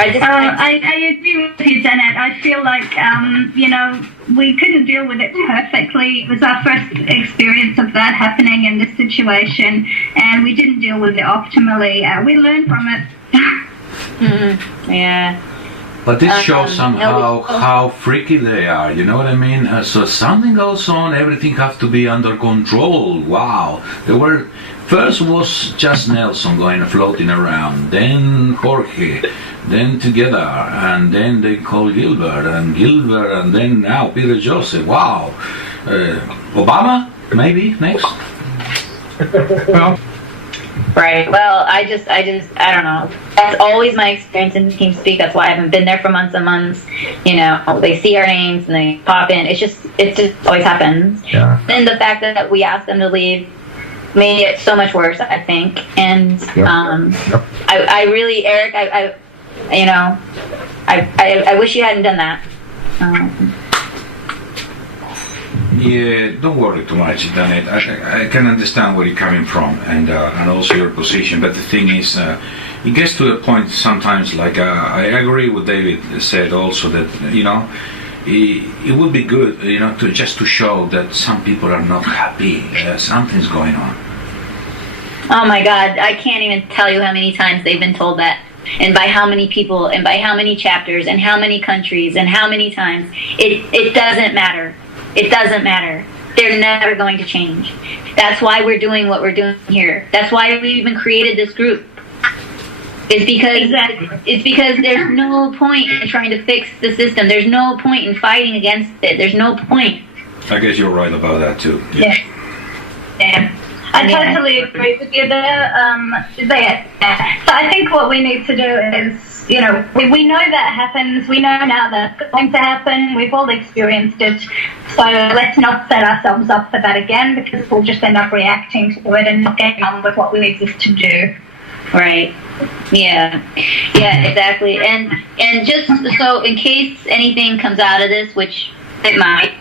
I agree with you, Janet. I feel like, we couldn't deal with it perfectly. It was our first experience of that happening in this situation, and we didn't deal with it optimally. We learned from it. Yeah. But this shows somehow how freaky they are, you know what I mean? So something goes on, everything has to be under control. Wow. First was just Nelson going floating around, then Jorge, then together, and then they call Gilbert, and then now Peter Joseph. Wow. Obama, maybe, next? Well. Right. Well, I don't know. That's always my experience in TeamSpeak. That's why I haven't been there for months and months. They see our names and they pop in. It just always happens. Yeah. And the fact that we asked them to leave made it so much worse, I think. And I really, Eric, I wish you hadn't done that. Yeah, don't worry too much, Janet. I can understand where you're coming from and also your position. But the thing is, it gets to a point sometimes. Like I agree with David said also that it would be good to show that some people are not happy. Something's going on. Oh my God, I can't even tell you how many times they've been told that. And by how many people, and by how many chapters, and how many countries, and how many times. It doesn't matter. It doesn't matter. They're never going to change. That's why we're doing what we're doing here. That's why we even created this group. It's because there's no point in trying to fix the system. There's no point in fighting against it. There's no point. I guess you're right about that too. Yeah. I totally agree with you there. So I think what we need to do is, we know that happens. We know now that it's going to happen. We've all experienced it. So let's not set ourselves up for that again, because we'll just end up reacting to it and not getting on with what we exist to do. Right. Yeah, exactly. And just so in case anything comes out of this, which it might,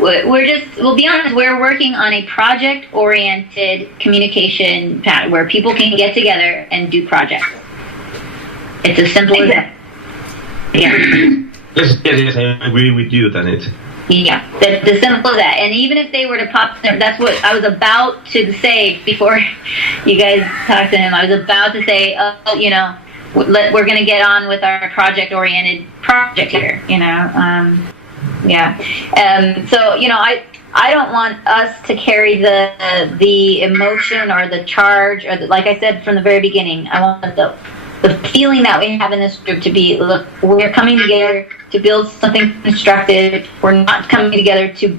we'll be honest, we're working on a project-oriented communication pattern where people can get together and do projects. It's as simple as that. Yeah. Yes, I agree with you, Janet. Yeah, that's as simple as that. And even if they were to pop, that's what I was about to say before you guys talked to him. I was about to say, we're going to get on with our project-oriented project here, So, I don't want us to carry the emotion or the charge, or like I said from the very beginning, I want the feeling that we have in this group to be, look, we're coming together to build something constructive. We're not coming together to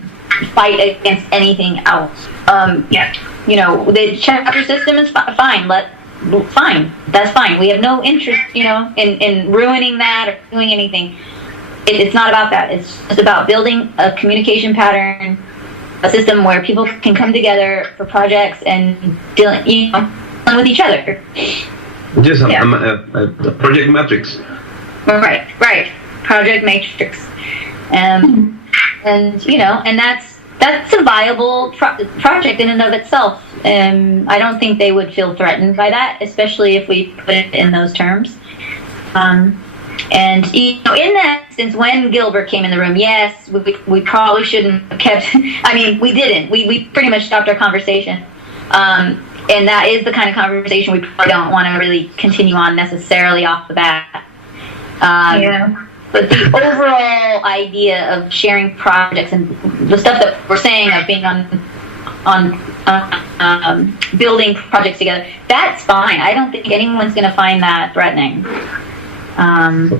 fight against anything else. The chapter system is fine. Fine. That's fine. We have no interest, in ruining that or doing anything. It's not about that. It's just about building a communication pattern, a system where people can come together for projects and dealing, with each other. Just a project matrix. Right. Project matrix. And that's a viable project in and of itself. I don't think they would feel threatened by that, especially if we put it in those terms. And in that instance, when Gilbert came in the room, yes, we probably shouldn't have kept. I mean, we didn't. We pretty much stopped our conversation. And that is the kind of conversation we probably don't want to really continue on necessarily off the bat. But the overall idea of sharing projects and the stuff that we're saying of being on building projects together, that's fine. I don't think anyone's going to find that threatening. And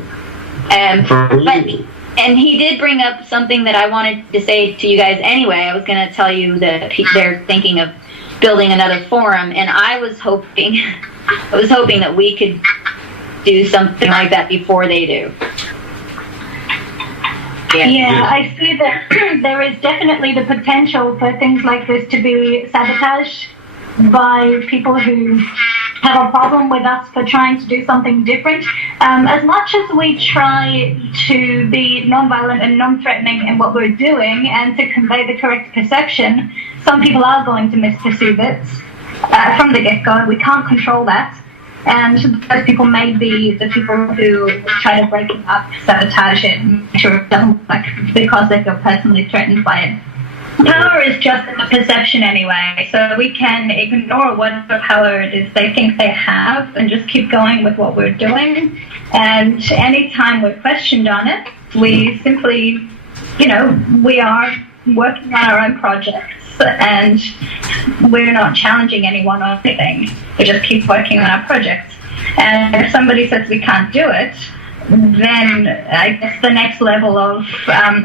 he did bring up something that I wanted to say to you guys anyway. I was going to tell you that they're thinking of building another forum, and I was hoping that we could do something like that before they do. Yeah, I see that there is definitely the potential for things like this to be sabotaged by people who have a problem with us for trying to do something different. As much as we try to be non-violent and non-threatening in what we're doing and to convey the correct perception, some people are going to misperceive it from the get-go. We can't control that. And those people may be the people who try to break it up, sabotage it, make sure it doesn't work because they feel personally threatened by it. Power is just a perception anyway, so we can ignore whatever power it is they think they have and just keep going with what we're doing. And anytime we're questioned on it, we simply, we are working on our own projects and we're not challenging anyone or anything. We just keep working on our projects. And if somebody says we can't do it, then I guess the next level of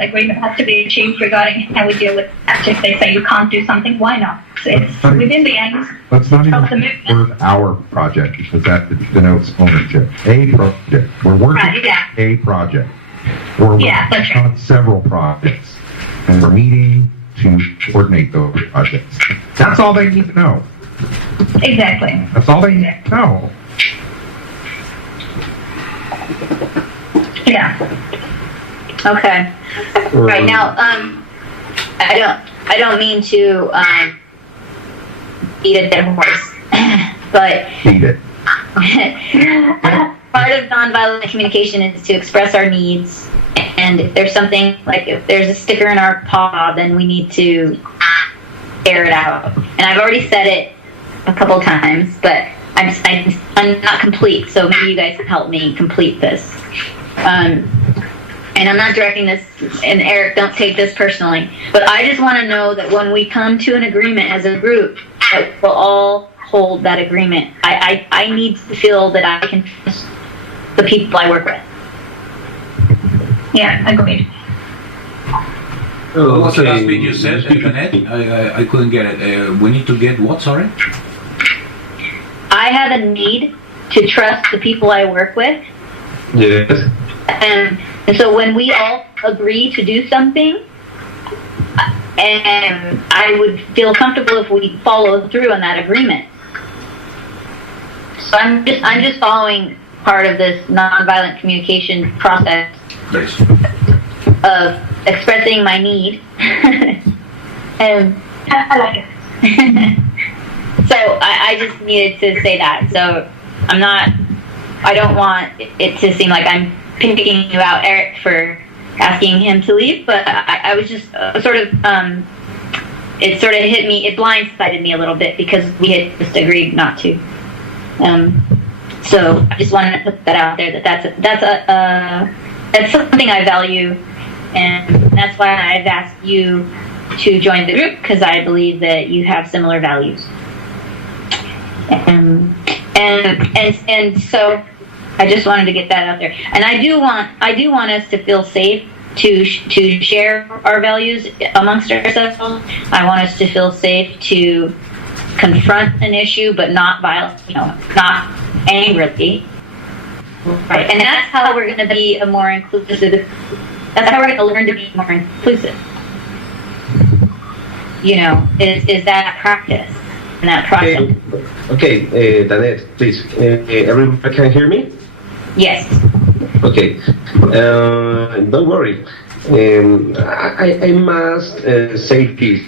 agreement has to be achieved regarding how we deal with that. If they say you can't do something, why not? It's within the aims Let's not of the even movement. word our project, because that denotes ownership. A project. We're working on a project. We're working on several projects. And we're meeting to coordinate those projects. That's all they need to know. Exactly. That's all they need to know. Yeah. Okay. Right now, I don't mean to beat a dead horse, but Beat it. part of nonviolent communication is to express our needs. And if there's something, like if there's a sticker in our paw, then we need to air it out. And I've already said it a couple times, but I'm not complete, so maybe you guys can help me complete this. And I'm not directing this, and Eric, don't take this personally, but I just want to know that when we come to an agreement as a group, that we'll all hold that agreement. I need to feel that I can trust the people I work with. Yeah, agreed. What's the last bit you said, Jeanette? I couldn't get it. We need to get what, sorry? I have a need to trust the people I work with. Yes. And so when we all agree to do something, and I would feel comfortable if we follow through on that agreement. So I'm just following part of this nonviolent communication process Yes. of expressing my need. And I like it. so I just needed to say that. So I don't want it to seem like I'm picking you out, Eric, for asking him to leave, but I was just it sort of hit me, it blindsided me a little bit because we had just agreed not to. So I just wanted to put that out there, that's something I value, and that's why I've asked you to join the group, because I believe that you have similar values. And so I just wanted to get that out there. And I do want us to feel safe to share our values amongst ourselves. I want us to feel safe to confront an issue, but not not angrily. Right. And that's how we're going to be a more inclusive. That's how we're going to learn to be more inclusive. Is that practice and that process. Okay, Danette, please. Everybody can hear me? Yes. Okay. Don't worry. I must say this.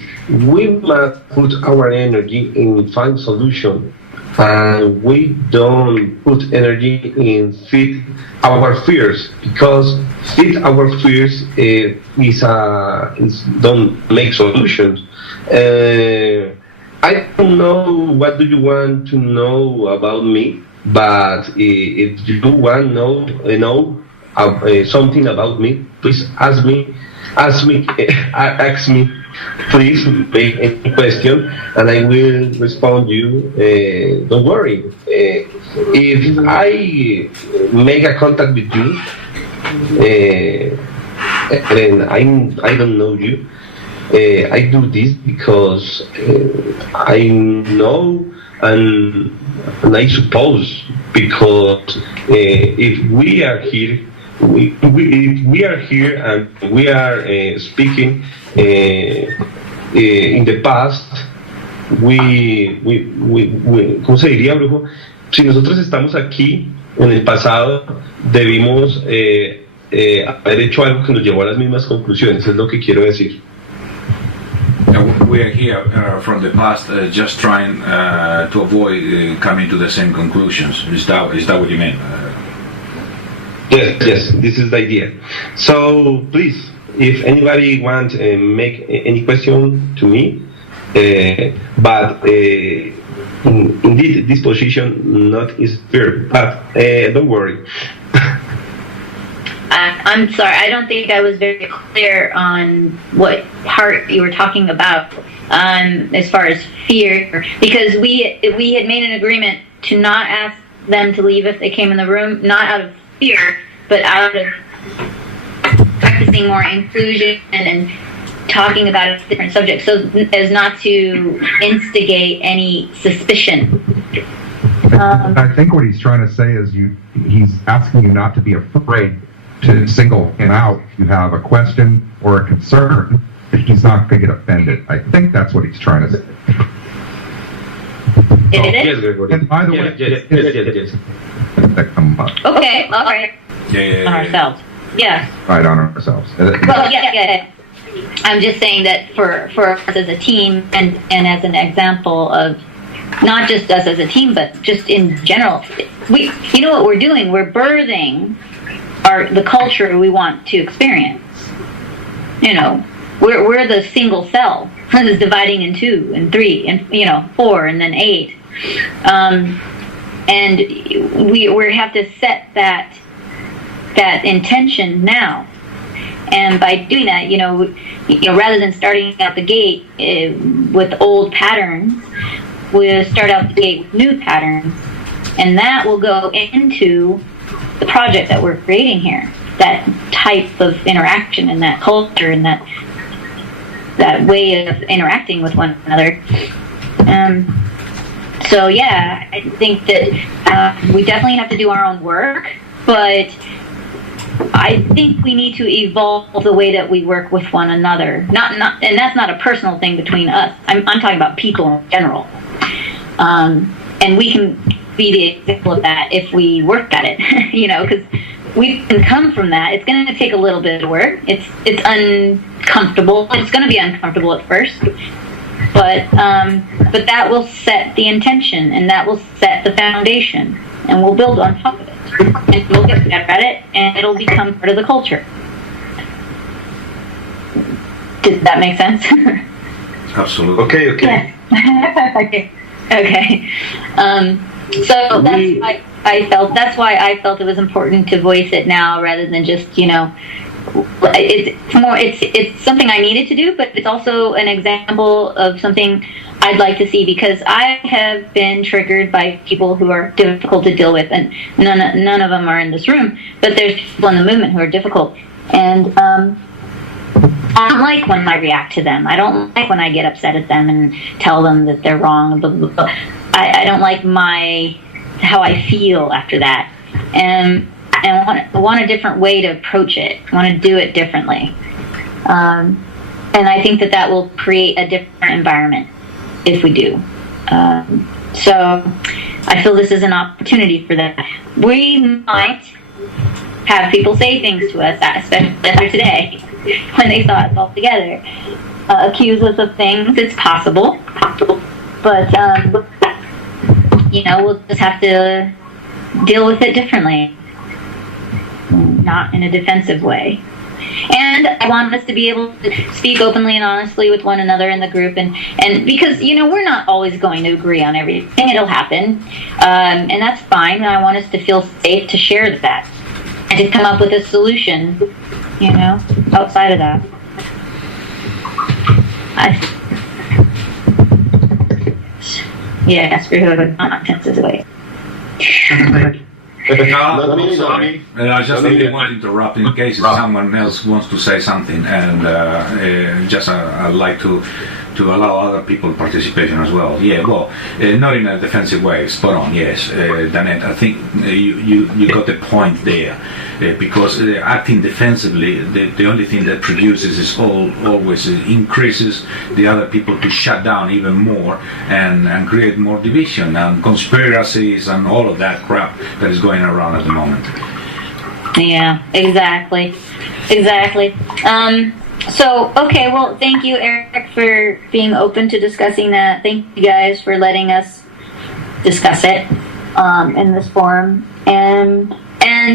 We must put our energy in find solution, and we don't put energy in feed our fears, because feed our fears don't make solutions. I don't know what do you want to know about me, but if you want to know something about me, please ask me. Please make any question, and I will respond you. Don't worry. If I make a contact with you, and I don't know you, I do this because I know and I suppose, because if we are here, if we are here and we are speaking in the past, ¿cómo se diría, Brujo? Si nosotros estamos aquí en el pasado, debimos haber hecho algo que nos llevó a las mismas conclusiones, es lo que quiero decir. we are here from the past, just trying to avoid coming to the same conclusions. Is that what you mean? Yes, this is the idea. So please, if anybody want make any question to me, but indeed this position not is fair. But don't worry. I'm sorry, I don't think I was very clear on what part you were talking about as far as fear, because we had made an agreement to not ask them to leave if they came in the room, not out of fear, but out of practicing more inclusion and talking about different subjects, so as not to instigate any suspicion. I think what he's trying to say is he's asking you not to be afraid to single him out if you have a question or a concern. He's not going to get offended. I think that's what he's trying to say. Yes, and by the way, yes. That come up. Okay, all right. Yeah. On ourselves. Yeah. Right, on ourselves. Well, yeah. I'm just saying that for us as a team and as an example of not just us as a team, but just in general, you know what we're doing? We're birthing the culture we want to experience. You know, we're the single cell that is dividing in 2 and 3 and 4 and then 8, and we have to set that intention now. And by doing that, rather than starting out the gate with old patterns, we'll start out the gate with new patterns, and that will go into the project that we're creating here. That type of interaction and that culture and that way of interacting with one another. So yeah, I think that we definitely have to do our own work, but I think we need to evolve the way that we work with one another. And that's not a personal thing between us. I'm talking about people in general. And we can be the example of that if we work at it, because we can come from that. It's going to take a little bit of work. It's uncomfortable. It's going to be uncomfortable at first, but that will set the intention, and that will set the foundation, and we'll build on top of it. And we'll get better at it, and it'll become part of the culture. Did that make sense? Absolutely. Okay. Okay. So that's why I felt it was important to voice it now, rather than just it's something I needed to do, but it's also an example of something I'd like to see, because I have been triggered by people who are difficult to deal with, and none of them are in this room, but there's people in the movement who are difficult, and I don't like when I react to them. I don't like when I get upset at them and tell them that they're wrong. Blah, blah, blah. I don't like how I feel after that, and I want a different way to approach it. I want to do it differently, and I think that will create a different environment if we do. So I feel this is an opportunity for that. We might have people say things to us, especially today, when they saw us all together, accuse us of things. It's possible, but we'll just have to deal with it differently, not in a defensive way. And I want us to be able to speak openly and honestly with one another in the group, and because we're not always going to agree on everything. It'll happen, and that's fine. And I want us to feel safe to share that and to come up with a solution, outside of that. Yes, we're going to nonsense way. I just really want to interrupt in case someone else wants to say something, and I'd like to allow other people participation as well. Yeah, well, not in a defensive way. Spot on. Yes, Danette, I think you got the point there, because acting defensively, the only thing that produces is always increases the other people to shut down even more and create more division and conspiracies and all of that crap that is going around at the moment. Yeah, exactly. Okay, well, thank you, Eric, for being open to discussing that. Thank you guys for letting us discuss it in this forum. And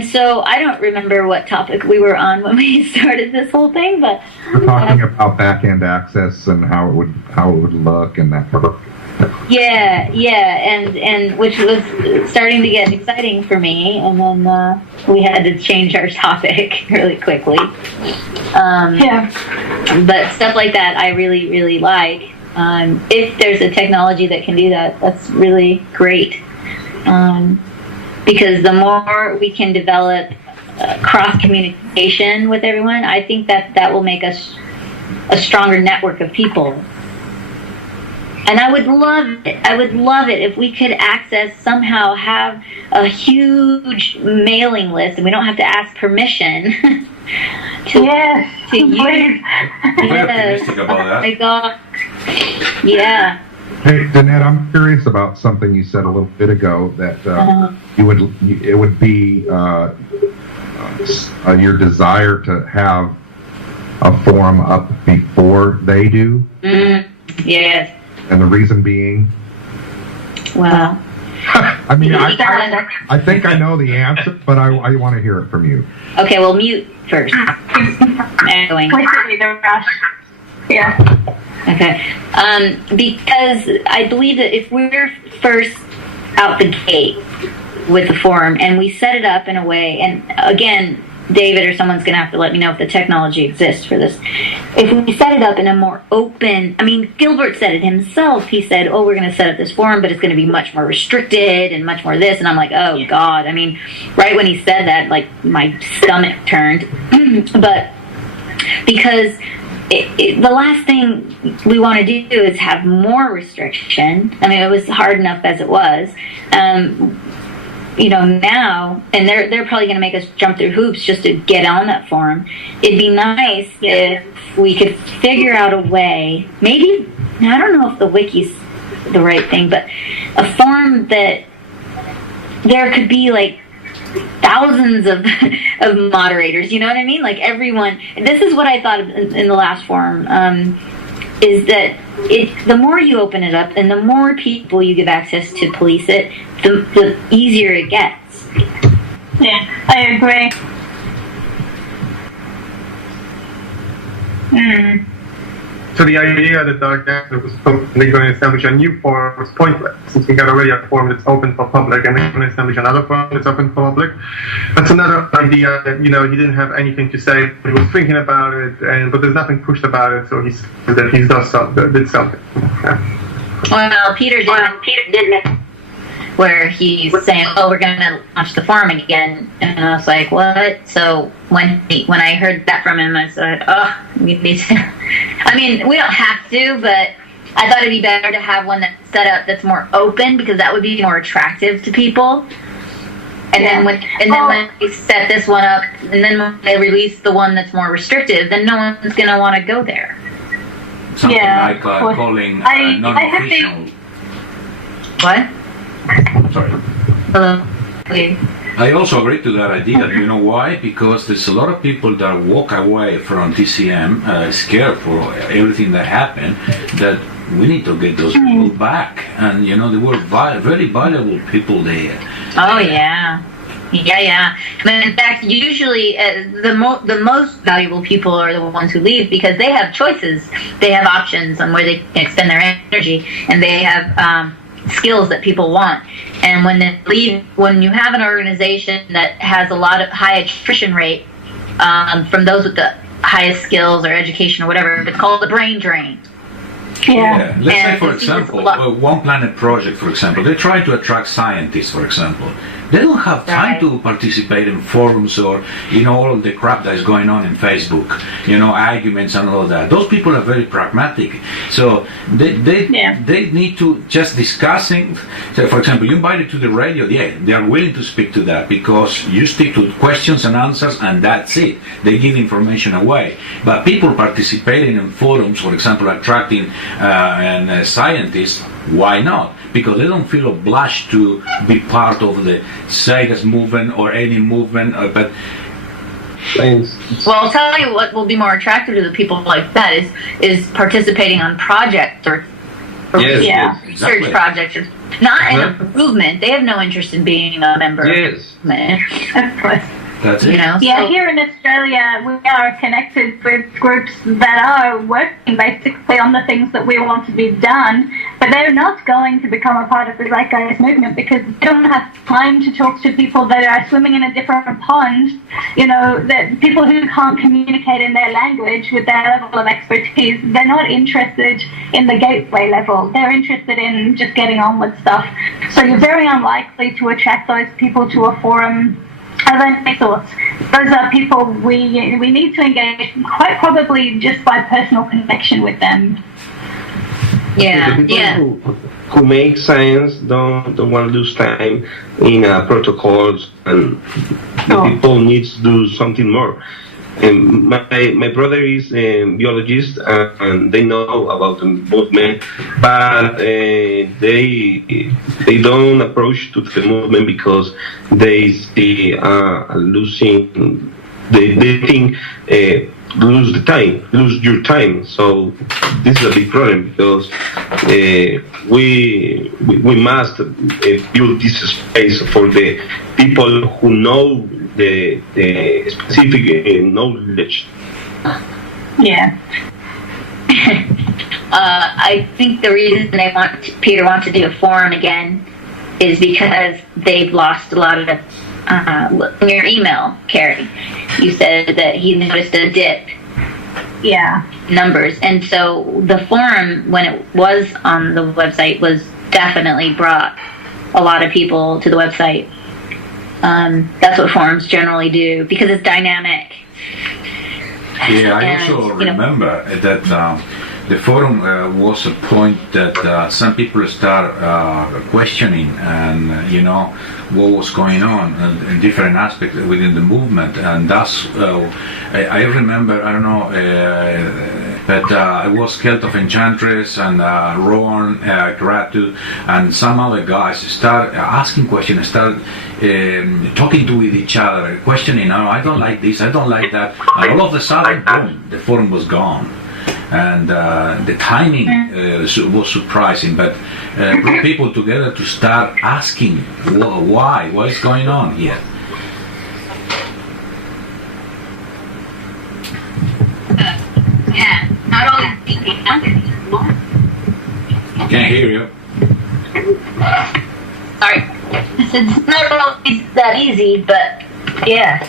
so I don't remember what topic we were on when we started this whole thing, but we're talking about back-end access and how it would look and that. Yeah, and which was starting to get exciting for me, and then we had to change our topic really quickly. But stuff like that I really, really like. If there's a technology that can do that, that's really great. Because the more we can develop cross-communication with everyone, I think that will make us a stronger network of people. And I would love it if we could somehow have a huge mailing list, and we don't have to ask permission to use. Very optimistic about that. Oh my God. Yeah. Hey, Danette, I'm curious about something you said a little bit ago that it would be your desire to have a forum up before they do. Yes. And the reason being? Well, I mean, I think I know the answer, but I want to hear it from you. Okay, well, mute first. Echoing. Yeah. Okay. Because I believe that if we're first out the gate with the forum and we set it up in a way, and again, David or someone's going to have to let me know if the technology exists for this. If we set it up in a more open, I mean, Gilbert said it himself. He said, oh, we're going to set up this forum, but it's going to be much more restricted and much more this. And I'm like, oh, God. I mean, right when he said that, like, my stomach turned. But because the last thing we want to do is have more restriction. I mean, it was hard enough as it was. Now, and they're probably going to make us jump through hoops just to get on that forum. It'd be nice if we could figure out a way, maybe, I don't know if the wiki's the right thing, but a forum that there could be like thousands of moderators, you know what I mean? Like everyone, this is what I thought in the last forum, is that the more you open it up and the more people you give access to police it, the easier it gets. Yeah, I agree. So the idea that Dark Access was going to establish a new forum was pointless, since we got already a forum that's open for public, and they're going to establish another forum that's open for public. That's another idea that, he didn't have anything to say. He was thinking about it, but there's nothing pushed about it, so he said that he did something. Yeah. Well, Peter did where he's saying, "Oh, we're going to launch the forum again," and I was like, "What?" So when I heard that from him, I said, "Oh, we need to." I mean, we don't have to, but I thought it'd be better to have one that's set up that's more open, because that would be more attractive to people. And then when we set this one up, and then when they release the one that's more restrictive, then no one's going to want to go there. Something like calling non-official. What? Sorry. Hello. Please. I also agree to that idea. You know why? Because there's a lot of people that walk away from TCM scared for everything that happened, that we need to get those people back. And, there were very valuable people there. Oh, yeah. Yeah. In fact, usually the most valuable people are the ones who leave, because they have choices. They have options on where they can expend their energy, and they have skills that people want. And when they leave, when you have an organization that has a lot of high attrition rate from those with the highest skills or education or whatever, it's called the brain drain. Yeah. Let's say, for example, One Planet Project, for example, they try to attract scientists, for example. They don't have time to participate in forums or, all of the crap that is going on in Facebook, arguments and all of that. Those people are very pragmatic. So they need to just discussing. So, for example, you invited to the radio, they are willing to speak to that, because you stick to questions and answers, and that's it. They give information away. But people participating in forums, for example, attracting scientists, why not? Because they don't feel obliged to be part of the Zeitgeist Movement or any movement, but Science. Well, I'll tell you what will be more attractive to the people like that is participating on projects or Yes, research projects, or not in a movement. They have no interest in being a member. Yes. Of a movement. That's it. Yeah, here in Australia, we are connected with groups that are working basically on the things that we want to be done, but they're not going to become a part of the Zeitgeist Movement because they don't have time to talk to people that are swimming in a different pond, that people who can't communicate in their language with their level of expertise. They're not interested in the gateway level. They're interested in just getting on with stuff. So you're very unlikely to attract those people to a forum. As I thought, those are people we need to engage quite probably just by personal connection with them. Yeah, the people who make science don't want to lose time in protocols, and the people need to do something more. And my brother is a biologist, and they know about the movement, but they don't approach to the movement because they see losing. They think lose your time. So this is a big problem because we must build this space for the people who know the specific knowledge. Yeah. I think the reason Peter wants to do a forum again is because they've lost a lot of in your email, Carrie, you said that he noticed a dip. Yeah. Numbers. And so the forum, when it was on the website, was definitely brought a lot of people to the website. That's what forums generally do because it's dynamic. Yeah, I also remember that the forum was a point that some people start questioning and what was going on in different aspects within the movement, and that's I remember, I don't know, that it was Celt of Enchantress and Rowan, Kratu, and some other guys start asking questions, start talking to with each other, questioning, I don't like this, I don't like that, and all of a sudden, boom, the forum was gone. And the timing was surprising, but bring people together to start asking why, what is going on here. Yeah, not only Can't hear you. Sorry, it's not always that easy, but yeah.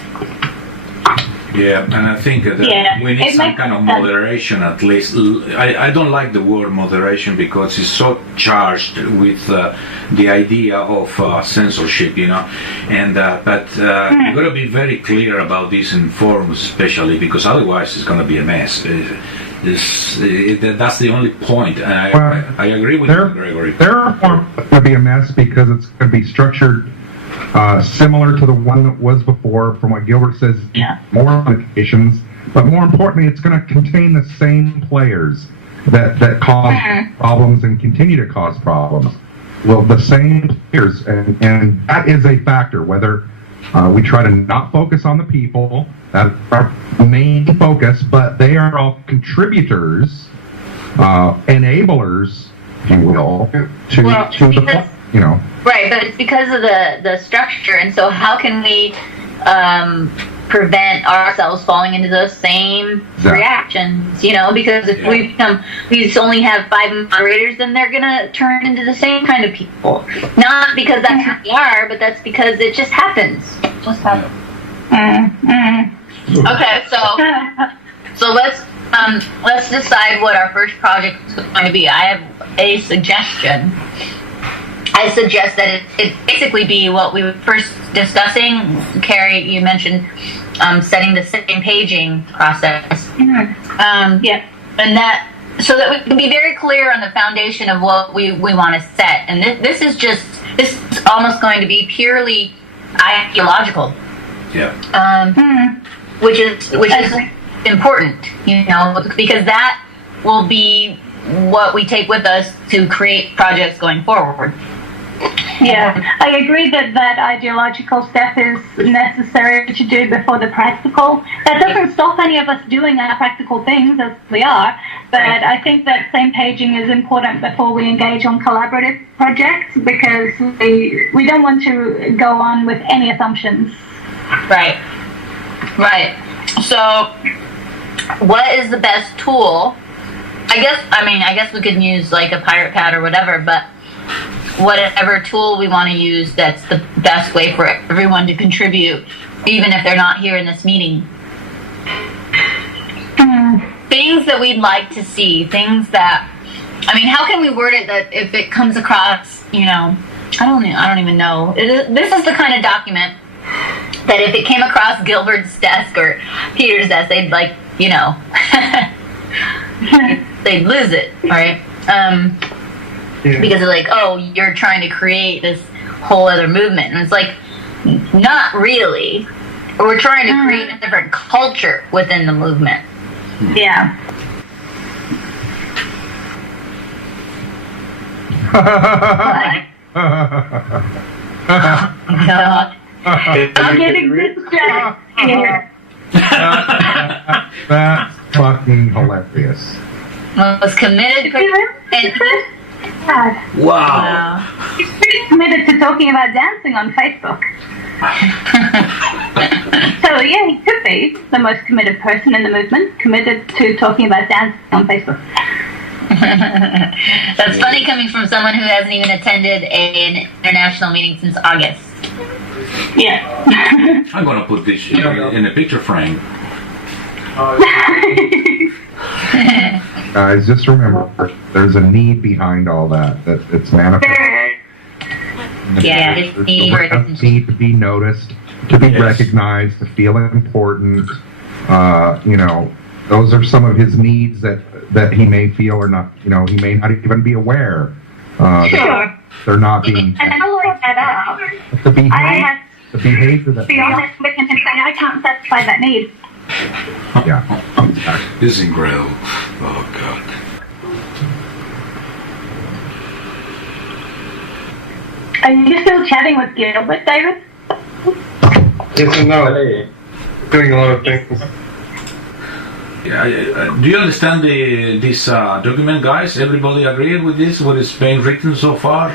Yeah, and I think that we need some kind of moderation at least. I don't like the word moderation because it's so charged with the idea of censorship, and but you've got to be very clear about this in forums especially, because otherwise it's going to be a mess. That's the only point. And I agree with you, Gregory. There are forums that going to be a mess because it's going to be structured similar to the one that was before, from what Gilbert says, more applications, but more importantly, it's going to contain the same players that cause problems and continue to cause problems. Well, the same players, and that is a factor, whether we try to not focus on the people, that's our main focus, but they are all contributors, enablers, if you will, to the, Right, but it's because of the structure, and so how can we prevent ourselves falling into those same reactions? Because if we only have 5 moderators, then they're gonna turn into the same kind of people. Not because that's who we are, but that's because it just happens. Okay, so let's decide what our first project is going to be. I have a suggestion. I suggest that it basically be what we were first discussing. Carrie, you mentioned setting the same paging process. And that so that we can be very clear on the foundation of what we want to set. And this is almost going to be purely ideological. Which is important, because that will be what we take with us to create projects going forward. Yeah, I agree that ideological step is necessary to do before the practical. That doesn't stop any of us doing our practical things as we are, but I think that same paging is important before we engage on collaborative projects, because we don't want to go on with any assumptions. Right. So, what is the best tool? I guess we could use like a pirate pad or whatever, but whatever tool we want to use that's the best way for everyone to contribute, even if they're not here in this meeting. Things that we'd like to see, things that, how can we word it that if it comes across, I don't even know. This is the kind of document that if it came across Gilbert's desk or Peter's desk, they'd they'd lose it, right? Because they're like, oh, you're trying to create this whole other movement. And it's like, not really. We're trying to create a different culture within the movement. Yeah. God. I'm getting distracted. That's fucking hilarious. Was committed. Wow. He's pretty committed to talking about dancing on Facebook. So yeah, he could be the most committed person in the movement, committed to talking about dancing on Facebook. That's funny coming from someone who hasn't even attended an international meeting since August. Yeah. I'm going to put this in a picture frame. Guys, just remember, there's a need behind all that it's manifested. Yeah, there's a need to be noticed, to be recognized, to feel important. Those are some of his needs that he may feel or not. He may not even be aware. Sure. They're not being. And I'll look that up. The behavior that. To be honest with him and say, I can't satisfy that need. Yeah. This is incredible. Oh, God. Are you still chatting with Gilbert, David? Yes and no. Doing a lot of things. Yeah, do you understand this document, guys? Everybody agree with this? What is being written so far?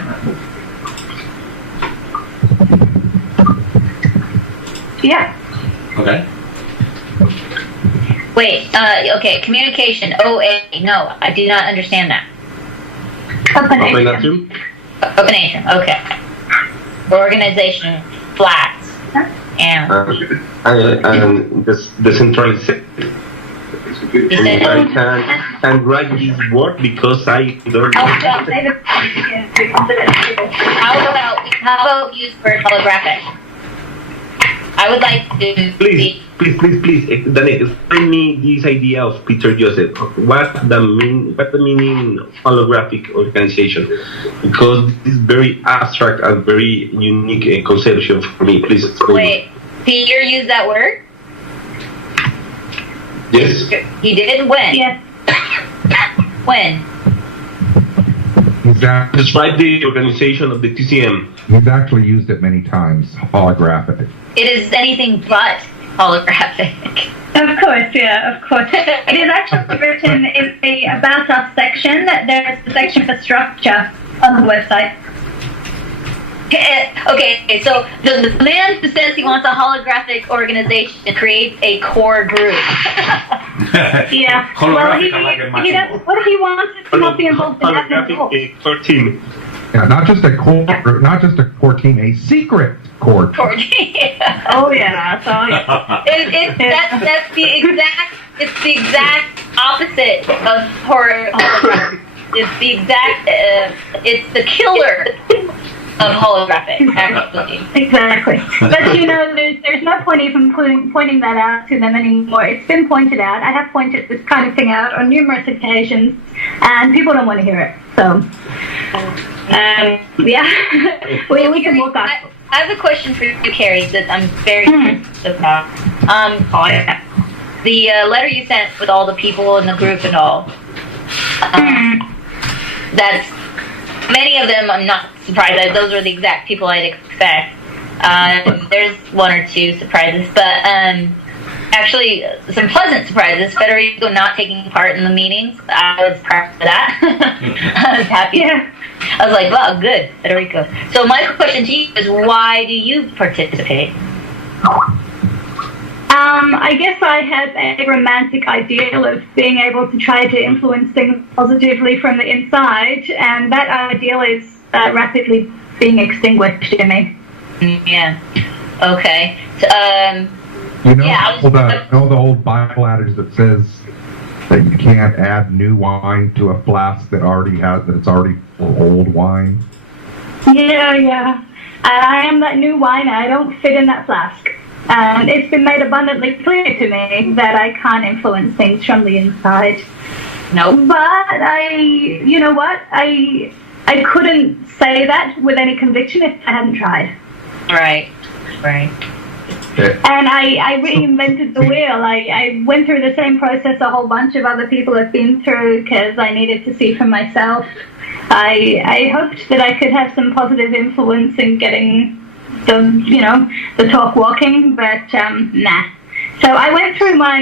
Yeah. Okay. Wait, okay, communication, OA, no, I do not understand that. Open Openation, okay. Organization, flats, and decentralization. I can write this word because I don't. How about use word holographic? I would like to. Please, Daniel, explain me this idea of Peter Joseph. What the meaning holographic organization? Because this is very abstract and very unique conception for me. Please explain. Wait, Peter used that word? Yes. He did? When? Yes. When? Describe the organization of the TCM. We've actually used it many times. Holographic. It is anything but holographic. Of course, yeah, of course. It is actually written in the About Us section. There's a section for structure on the website. Okay, so the man who says he wants a holographic organization creates a core group. Yeah. Well, he does, what he wants is to not be involved in that. Core team. Yeah, not just a core group, not just a core team, a secret core team. Oh yeah, that's the exact opposite of horror. It's the exact. It's the killer of holographic, actually. Exactly. But there's no point even pointing that out to them anymore. It's been pointed out. I have pointed this kind of thing out on numerous occasions, and people don't want to hear it. So, yeah, we can look up. I have a question for you, Carrie, that I'm very curious about. The letter you sent with all the people in the group and all. Many of them, I'm not surprised. Those are the exact people I'd expect. There's one or two surprises, but actually some pleasant surprises. Federico not taking part in the meetings. I was proud of that. I was happy. Yeah. I was like, wow, good, Federico. So my question to you is, why do you participate? I guess I had a romantic ideal of being able to try to influence things positively from the inside, and that ideal is rapidly being extinguished in me. Yeah. Okay. So, you know the old Bible adage that says that you can't add new wine to a flask that it's already old wine? Yeah. I am that new wine. I don't fit in that flask. And it's been made abundantly clear to me that I can't influence things from the inside. No. But you know what? I couldn't say that with any conviction if I hadn't tried. Right. And I reinvented the wheel. I went through the same process a whole bunch of other people have been through because I needed to see for myself. I hoped that I could have some positive influence in getting the talk walking, but nah. So I went through my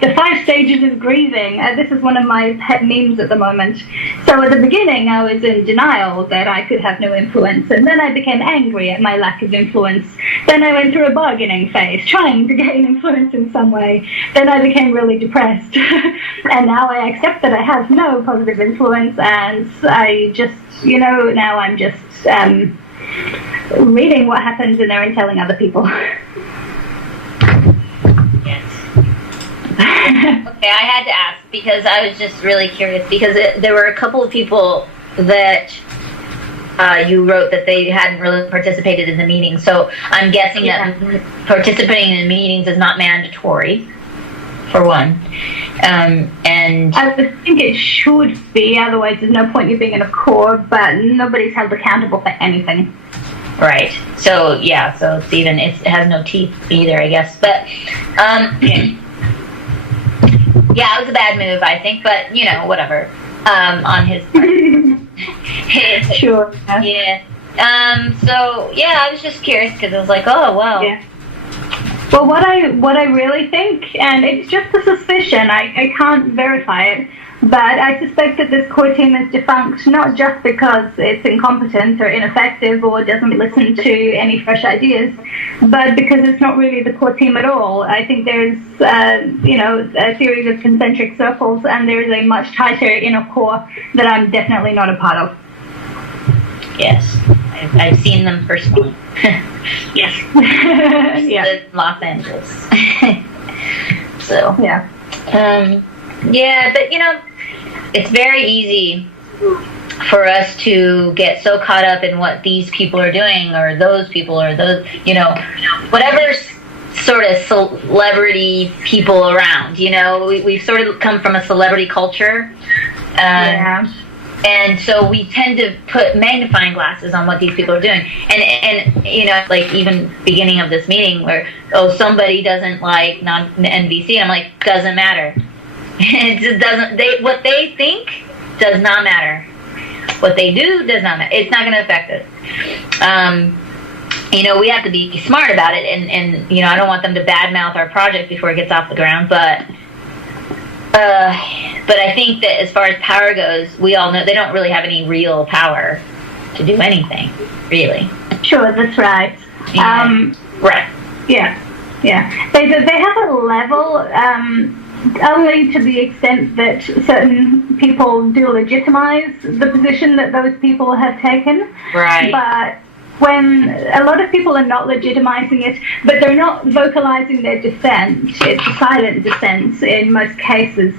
the 5 stages of grieving. This is one of my pet memes at the moment. So at the beginning, I was in denial that I could have no influence, and then I became angry at my lack of influence. Then I went through a bargaining phase, trying to gain influence in some way. Then I became really depressed, and now I accept that I have no positive influence, and I just, now I'm just reading what happens in there and telling other people. Yes. Okay, I had to ask because I was just really curious because there were a couple of people that you wrote that they hadn't really participated in the meeting. So I'm guessing that participating in meetings is not mandatory, for one. And I think it should be, otherwise there's no point in you being in a core, but nobody's held accountable for anything. Right. So so it has no teeth either, I guess. But it was a bad move, I think, but whatever. On his part. Sure. Yeah. So I was just curious because I was like, oh wow. Yeah. Well, what I really think, and it's just a suspicion, I can't verify it, but I suspect that this core team is defunct not just because it's incompetent or ineffective or doesn't listen to any fresh ideas, but because it's not really the core team at all. I think there's a series of concentric circles, and there's a much tighter inner core that I'm definitely not a part of. Yes, I've seen them personally. Yes. Yeah. Los Angeles. So. Yeah. But it's very easy for us to get so caught up in what these people are doing or those people or those, whatever sort of celebrity people around. We've sort of come from a celebrity culture. And so we tend to put magnifying glasses on what these people are doing. And like even beginning of this meeting where, somebody doesn't like NBC. And I'm like, doesn't matter. It just doesn't, what they think does not matter. What they do does not matter. It's not going to affect us. We have to be smart about it. And I don't want them to badmouth our project before it gets off the ground, but I think that as far as power goes, we all know they don't really have any real power to do anything, really. Sure, that's right. Right. Yeah. They have a level, only to the extent that certain people do legitimize the position that those people have taken. Right. But when a lot of people are not legitimizing it, but they're not vocalizing their dissent. It's a silent dissent in most cases.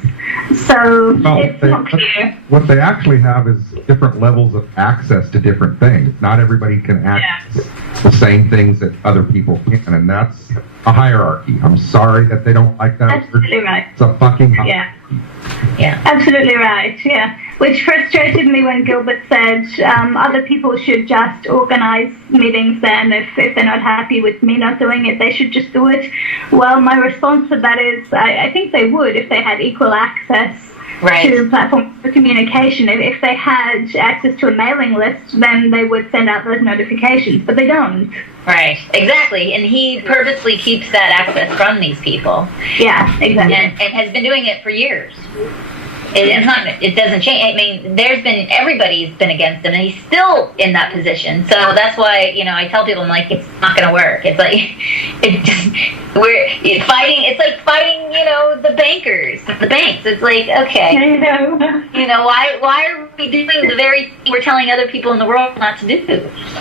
So it's not clear. What they actually have is different levels of access to different things. Not everybody can access the same things that other people can, and that's a hierarchy. I'm sorry that they don't like that. Absolutely right. It's a fucking hierarchy. Yeah. Absolutely right, Which frustrated me when Gilbert said other people should just organize meetings then. If they're not happy with me not doing it, they should just do it. Well, my response to that is I think they would if they had equal access to platforms for communication. If they had access to a mailing list, then they would send out those notifications, but they don't. Right, exactly. And he purposely keeps that access from these people. Yeah, exactly. And has been doing it for years. It doesn't change. I mean, everybody's been against him, and he's still in that position. So that's why, I tell people, I'm like, it's not going to work. It's like, we're fighting. It's like fighting, the bankers, the banks. It's like, okay, why are we doing the very thing we're telling other people in the world not to do?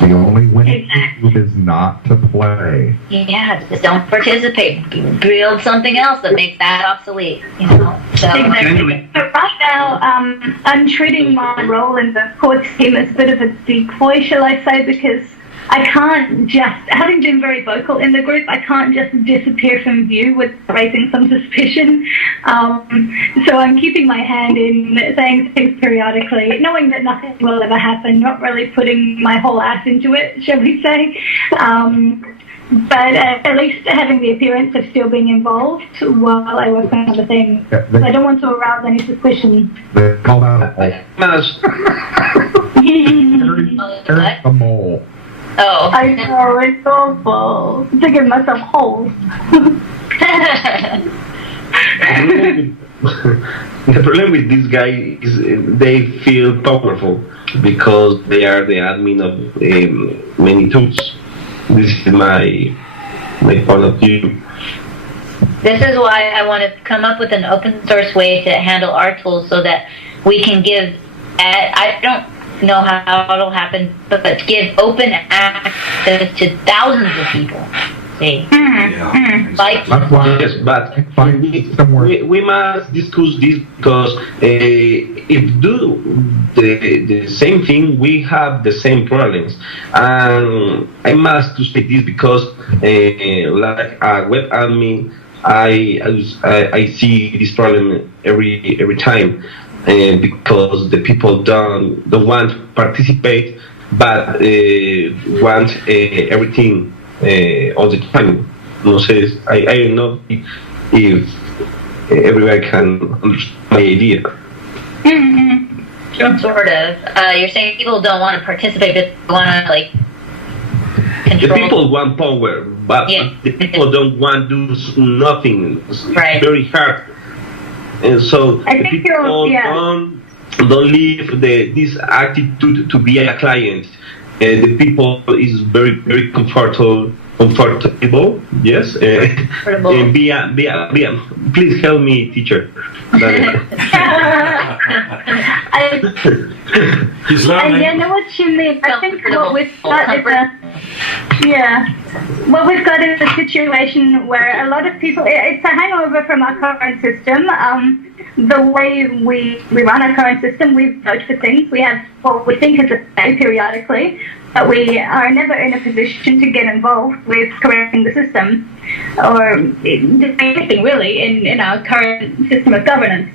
The only way is not to play. Yeah, just don't participate. Build something else that makes that obsolete. So. Exactly. But right now, I'm treating my role in the core team as a bit of a decoy, shall I say, because I can't just, having been very vocal in the group, I can't just disappear from view with raising some suspicion. So I'm keeping my hand in, saying things periodically, knowing that nothing will ever happen, not really putting my whole ass into it, shall we say. But at least having the appearance of still being involved while I work on other things. I don't want to arouse any suspicion. They call that a mole. Oh. I know, it's awful. Digging myself holes. The problem with this guy is they feel powerful because they are the admin of many tools. This is my point of view. This is why I want to come up with an open source way to handle our tools so that we can give, I don't know how it'll happen, but give open access to thousands of people. See? Like, yes, but we must discuss this because if do the same thing, we have the same problems. And I must to say this because, like a web admin, I see this problem every time, because the people don't want to participate, but want everything. All the time. No sé, I don't know if everybody can understand my idea. Sort of. You're saying people don't want to participate, but they want to control. The people want power, but the people don't want to do nothing. It's very hard, and so I the people don't leave this attitude to be a client. The people is very comfortable. Yes. Please help me, teacher. He's learning. I know what you mean. I think what we've got what we've got is a situation where a lot of people, it's a hangover from our current system. The way we run our current system, we vote for things. We have what we think is a say periodically, but we are never in a position to get involved with correcting the system or anything really in our current system of governance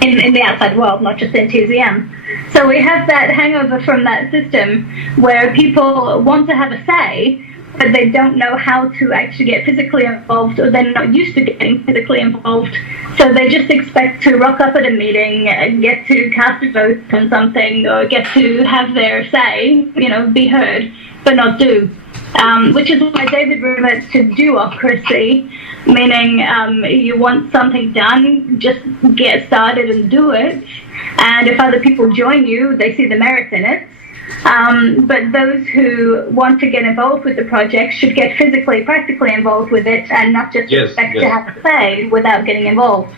in the outside world, not just in TZM. So we have that hangover from that system where people want to have a say, but they don't know how to actually get physically involved, or they're not used to getting physically involved. So they just expect to rock up at a meeting and get to cast a vote on something, or get to have their say, be heard, but not do. Which is why David refers to do-ocracy, meaning you want something done, just get started and do it. And if other people join you, they see the merit in it. But those who want to get involved with the project should get physically, practically involved with it, and not just expect to have a say without getting involved.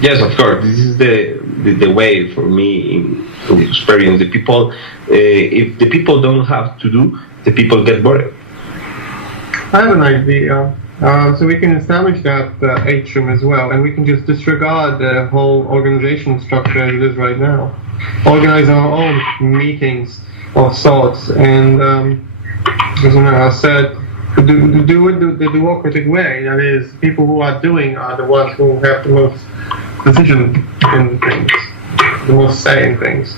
Yes, of course. This is the way for me to experience the people. If the people don't have to do, the people get bored. I have an idea. So we can establish that atrium as well, and we can just disregard the whole organizational structure as it is right now. Organize our own meetings of sorts, and as I said, do it the democratic way. That is, people who are doing are the ones who have the most decision in things, the most say in things.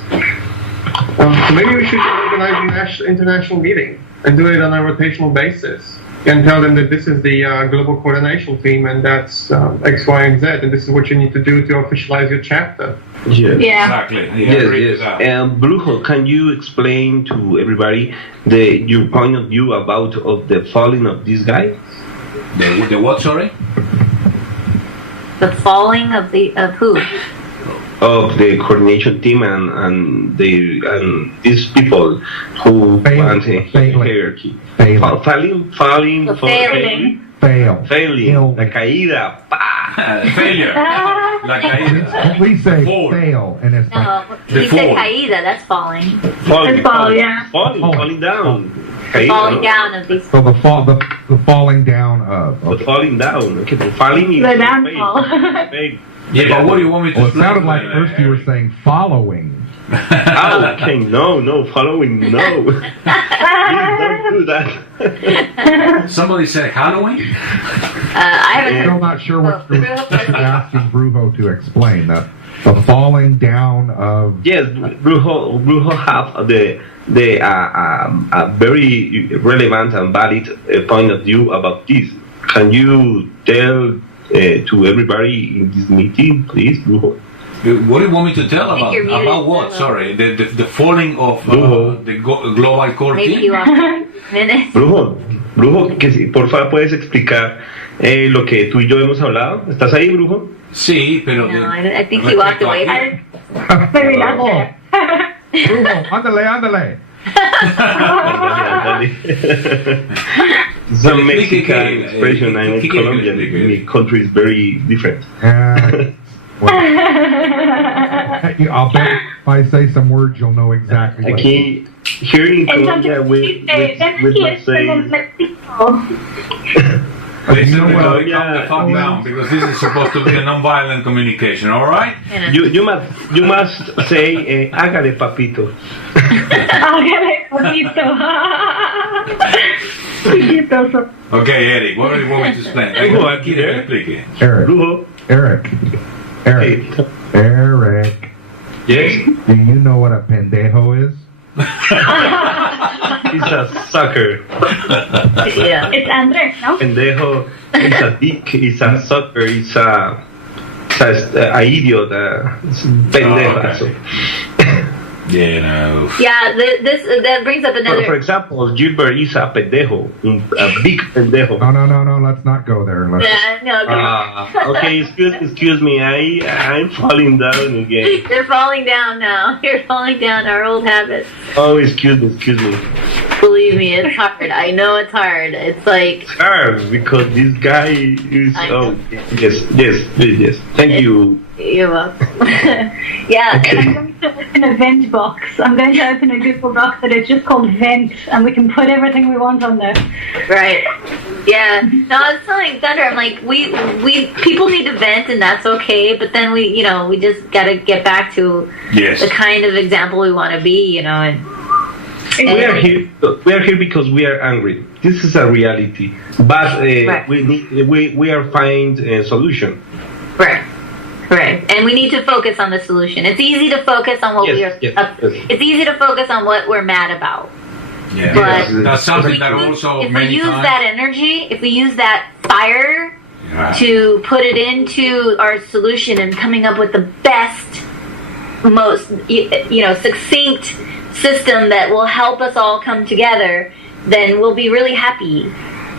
So maybe we should organize an international meeting and do it on a rotational basis. and tell them that this is the global coordination team, and that's X, Y, and Z, and this is what you need to do to officialize your chapter. Yes. Yeah. Exactly. Yeah, Yes. And Brujo, can you explain to everybody your point of view about of the falling of this guy? The what? Sorry. The falling of who? Of the coordination team and these people who want a hierarchy. Failing. La caída. Failure. La caída. We say Fall. fail, and it's like No, The we say fall. caída. That's falling. Falling down. Caída, Falling no? down of these. so the falling down of. The Okay. falling down. Okay, the falling is The downfall. fail. Yeah, but what do you want me to Well, it sounded explain? like first you were saying following. Oh, okay, no, following, no. Please don't do that. Somebody said Halloween? I I'm haven't. still not sure what you're Brujo- asking Brujo to explain. The falling down of. Yes, Brujo have the a very relevant and valid point of view about this. Can you tell to everybody in this meeting, please, Brujo? What do you want me to tell I think about? you're muted, About what? Brujo. Sorry, the falling of the global core Maybe team? you want minutes. Brujo, que si, por favor puedes explicar lo que tú y yo hemos hablado. ¿Estás ahí, Brujo? Sí, pero... No, I think he walked away. Maybe not Oh, there. Brujo, ándale. It's a Mexican expression. I'm Explique, Colombian. explique. My country is very different. Well, I'll bet if I say some words, you'll know exactly what. Aquí, here in Colombia, we don't say. Listen, You know what? calm the fuck down, because this is supposed to be a non-violent communication, all right? You must say hágale papito. Okay, Eric, what do you want me to explain? Brujo, Aquí aquí, explique. Eric. Hey. Eric. Yes, Do you know what a pendejo is? it's a sucker. Yeah. It's Andres, no? Pendejo is a dick. It's a sucker. It's a idiot. It's pendejo. You know. Yeah, that brings up For another. example, Gilbert is a pendejo, a big pendejo. No. Let's not go there. Yeah, no, Okay, excuse me. I'm falling down again. you're falling down now. You're falling down our old habits. Oh, excuse me. Believe me, it's hard. I know it's hard. It's like Because this guy is. I Oh, know. yes. Thank you. you're welcome. Yeah. Okay. I'm going to open a vent box. I'm going to open a Google Doc that is just called Vent, and we can put everything we want on there. Right. Yeah. No, I was telling Thunder, I'm like, we people need to vent, and that's okay. But then we just got to get back to Yes. the kind of example we want to be, and We are here because we are angry. This is a reality, but Right. we are find a solution. Right. And we need to focus on the solution. It's easy to focus on what Yes. It's easy to focus on what we're mad about. Yeah. But That's If something we that use, also if we many use times... that energy, if we use that fire Yeah. to put it into our solution and coming up with the best, most succinct system that will help us all come together, then we'll be really happy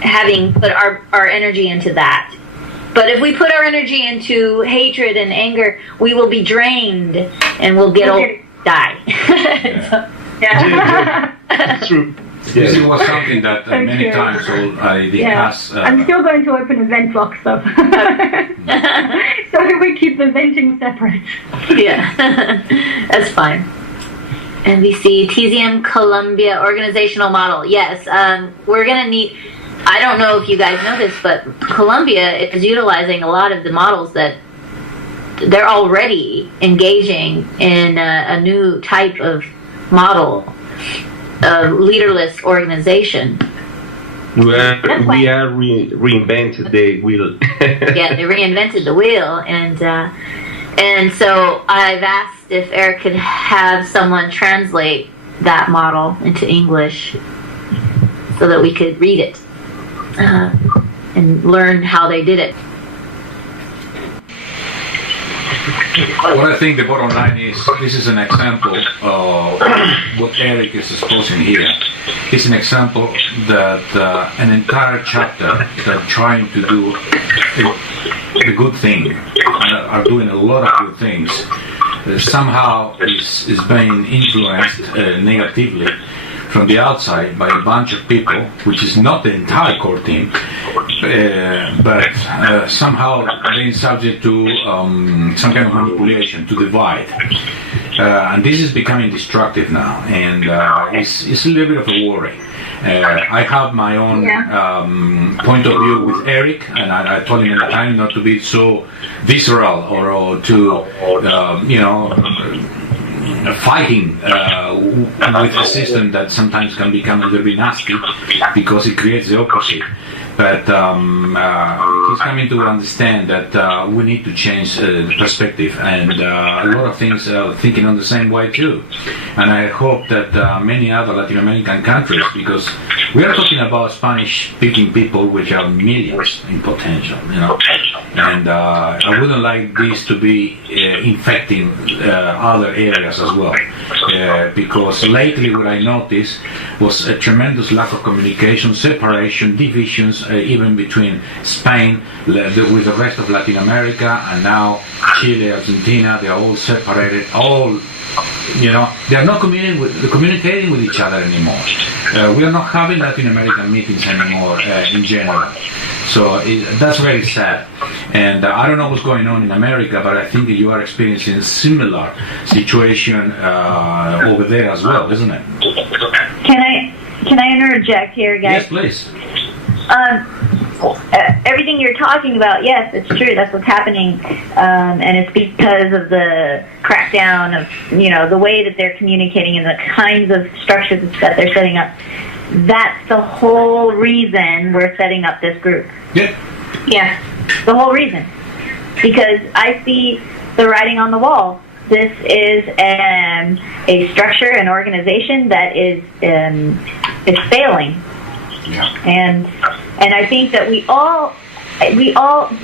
having put our energy into that. But if we put our energy into hatred and anger, we will be drained and we'll get old, die. Yeah. It's true. This was something that many Okay. times I Yeah. discuss. I'm still going to open a vent box, though. So we keep the venting separate. Yeah, that's fine. NBC, TZM Columbia organizational model. Yes, we're going to need, I don't know if you guys know this, but Columbia is utilizing a lot of the models that they're already engaging in a new type of model, a leaderless organization. We are reinvented the wheel. Yeah, they reinvented the wheel, and so I've asked if Eric could have someone translate that model into English so that we could read it. and learn how they did it. What I think the bottom line is, this is an example of what Eric is exposing here. It's an example that an entire chapter that trying to do a good thing, are doing a lot of good things, somehow is being influenced negatively from the outside by a bunch of people, which is not the entire core team, but somehow being subject to some kind of manipulation to divide. And this is becoming destructive now, and it's a little bit of a worry. I have my own point of view with Eric, and I told him at the time not to be so visceral or to, fighting with a system that sometimes can become a little bit nasty because it creates the opposite. But he's coming to understand that we need to change the perspective, and a lot of things are thinking on the same way too. And I hope that many other Latin American countries, because we are talking about Spanish-speaking people, which are millions in potential, and I wouldn't like this to be infecting other areas as well, because lately what I noticed was a tremendous lack of communication, separation, divisions, even between Spain with the rest of Latin America, and now Chile, Argentina. They are all separated. They are not communicating with each other anymore. We are not having Latin American meetings anymore in general. So that's very sad. And I don't know what's going on in America, but I think that you are experiencing a similar situation over there as well, isn't it? Can I interject here, guys? Yes, please. Everything you're talking about, yes, it's true. That's what's happening, and it's because of the crackdown of the way that they're communicating and the kinds of structures that they're setting up. That's the whole reason we're setting up this group. Yeah. Yeah, the whole reason. Because I see the writing on the wall. This is a structure, an organization that is failing. Yeah. And I think that we all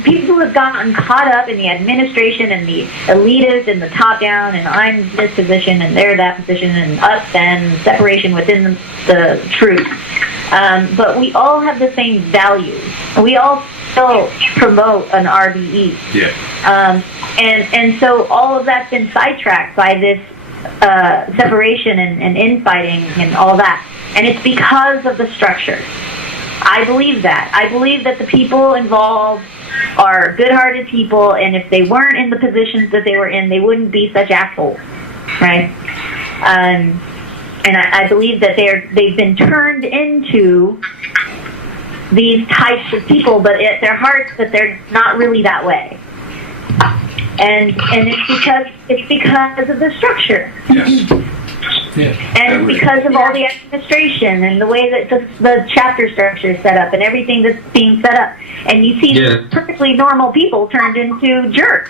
people who have gotten caught up in the administration and the elitists and the top down, and I'm this position and they're that position and us and separation within the truth. But we all have the same values. We all still promote an RBE. Yeah. And so all of that's been sidetracked by this separation and infighting and all that. And it's because of the structure. I believe that. I believe that the people involved are good-hearted people, and if they weren't in the positions that they were in, they wouldn't be such assholes, right? And I believe that they've been turned into these types of people, but at their hearts that they're not really that way. And it's because of the structure. Yes. Yeah, and because of all the administration and the way that the chapter structure is set up and everything that's being set up, and you see perfectly normal people turned into jerks,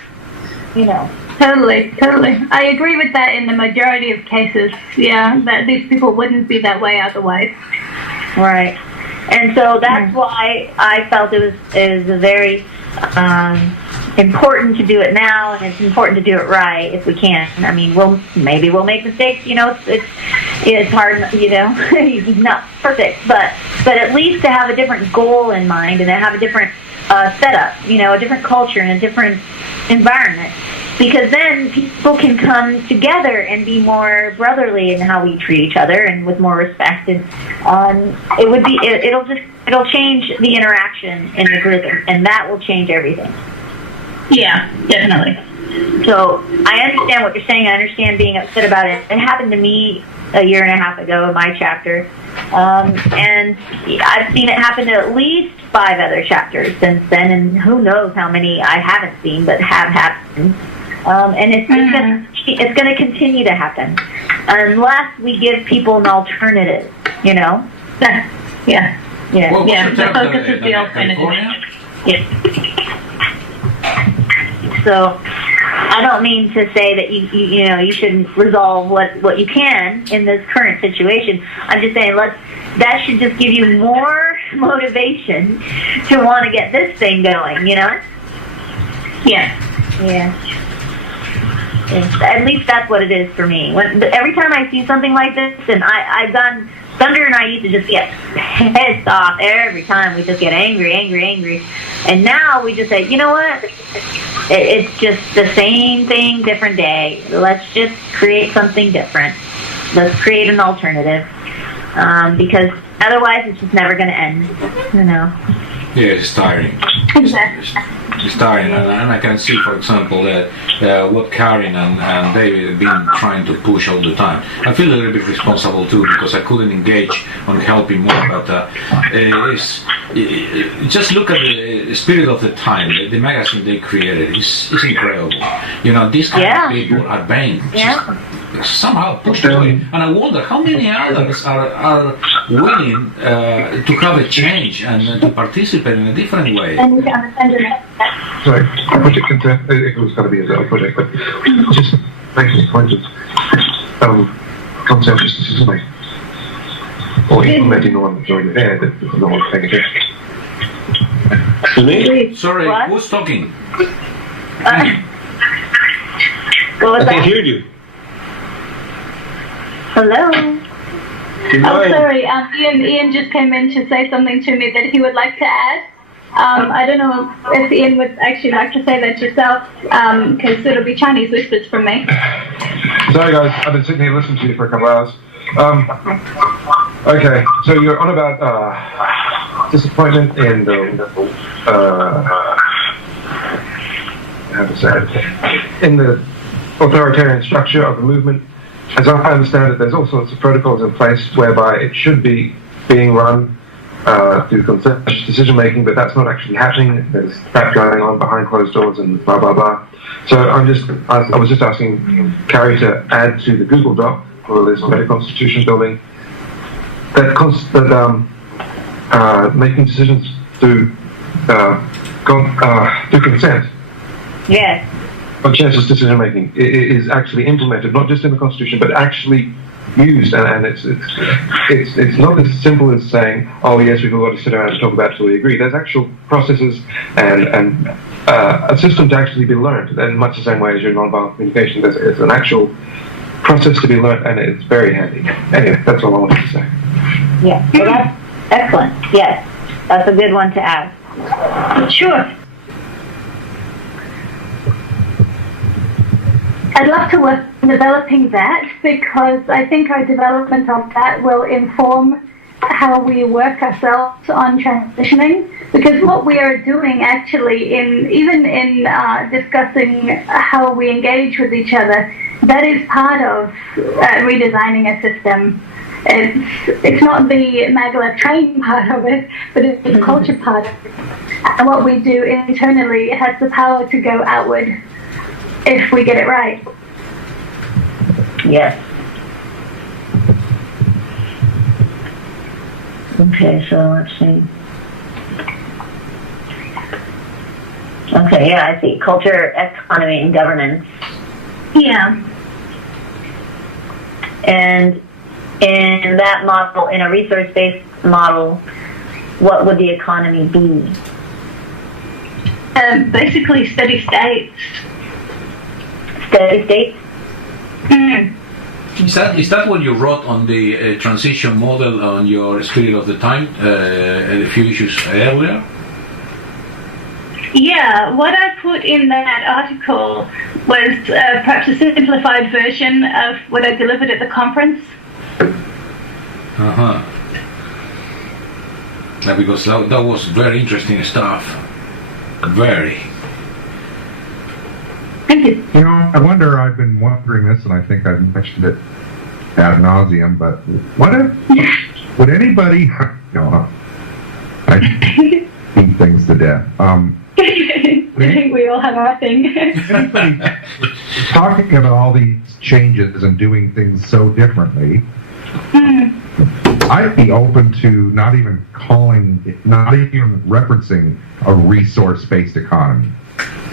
Totally. I agree with that in the majority of cases. Yeah, that these people wouldn't be that way otherwise. Right. And so that's why I felt it was very important to do it now, and it's important to do it right if we can. I mean, we'll make mistakes. It's hard. It's not perfect, but at least to have a different goal in mind and to have a different setup. A different culture and a different environment. Because then people can come together and be more brotherly in how we treat each other and with more respect. And it'll change the interaction in the group, and that will change everything. Yeah, definitely. So I understand what you're saying. I understand being upset about it. It happened to me a year and a half ago in my chapter. And I've seen it happen to at least 5 other chapters since then, and who knows how many I haven't seen but have happened. And it's going to continue to happen unless we give people an alternative, Yeah. Well, yeah. The focus is the alternative. Yeah. So I don't mean to say that you shouldn't resolve what you can in this current situation. I'm just saying that should just give you more motivation to want to get this thing going, Yeah. Yeah. At least that's what it is for me. Every time I see something like this, and I've gone, Thunder and I used to just get pissed off every time. We just get angry. And now we just say, you know what? It's just the same thing, different day. Let's just create something different. Let's create an alternative. Because otherwise it's just never going to end, Yeah, it's tiring. Exactly. It's tiring, and I can see, for example, what Karen and David have been trying to push all the time. I feel a little bit responsible too because I couldn't engage on helping more, but just look at the spirit of the time, the magazine they created. It's incredible. These kind of people are being somehow pushed away, and I wonder how many others are willing to have a change and to participate in a different way. Sorry, a project it was going to be a little project, but just making a point of consensus decision making, or implementing the one that's already there that no one's paying attention. Excuse me? Sorry, what? who's talking? What was I that? can hear you. Hello? Sorry. Ian just came in to say something to me that he would like to add. I don't know if Ian would actually like to say that yourself, because it'll be Chinese whispers from me. Sorry guys, I've been sitting here listening to you for a couple hours. Okay, so you're on about disappointment in the how to say it, in the authoritarian structure of the movement. As I understand it, there's all sorts of protocols in place whereby it should be being run through consensus decision making, but that's not actually happening. There's that going on behind closed doors and blah blah blah. So I was just asking Carrie to add to the Google Doc for this better constitution building that making decisions through consent. Yes. Consensus decision making is actually implemented, not just in the Constitution, but actually used, and it's not as simple as saying, oh yes, we've all got to sit around and talk about it till we agree. There's actual processes and a system to actually be learned, in much the same way as your nonviolent communication. It's an actual process to be learned, and it's very handy. Anyway, that's all I wanted to say. Yeah, well, that's excellent. Yes, that's a good one to add. Sure. I'd love to work on developing that, because I think our development of that will inform how we work ourselves on transitioning. Because what we are doing actually, even in discussing how we engage with each other, that is part of redesigning a system. It's not the maglev train part of it, but it's the culture part of it. And what we do internally has the power to go outward if we get it right. Yes. Okay, so let's see. Okay, yeah, I see. Culture, economy, and governance. Yeah. And in that model, in a resource-based model, what would the economy be? Basically steady states. Steady states? Mm. Is that what you wrote on the transition model on your Spirit of the Time a few issues earlier? Yeah, what I put in that article was perhaps a simplified version of what I delivered at the conference. Uh-huh. Yeah, because that was very interesting stuff. Very. Thank you. You know, I've been wondering this, and I think I've mentioned it ad nauseum, but what if, would anybody, I beat things to death. I think we all have our thing. Anybody talking about all these changes and doing things so differently, I'd be open to not even referencing a resource-based economy.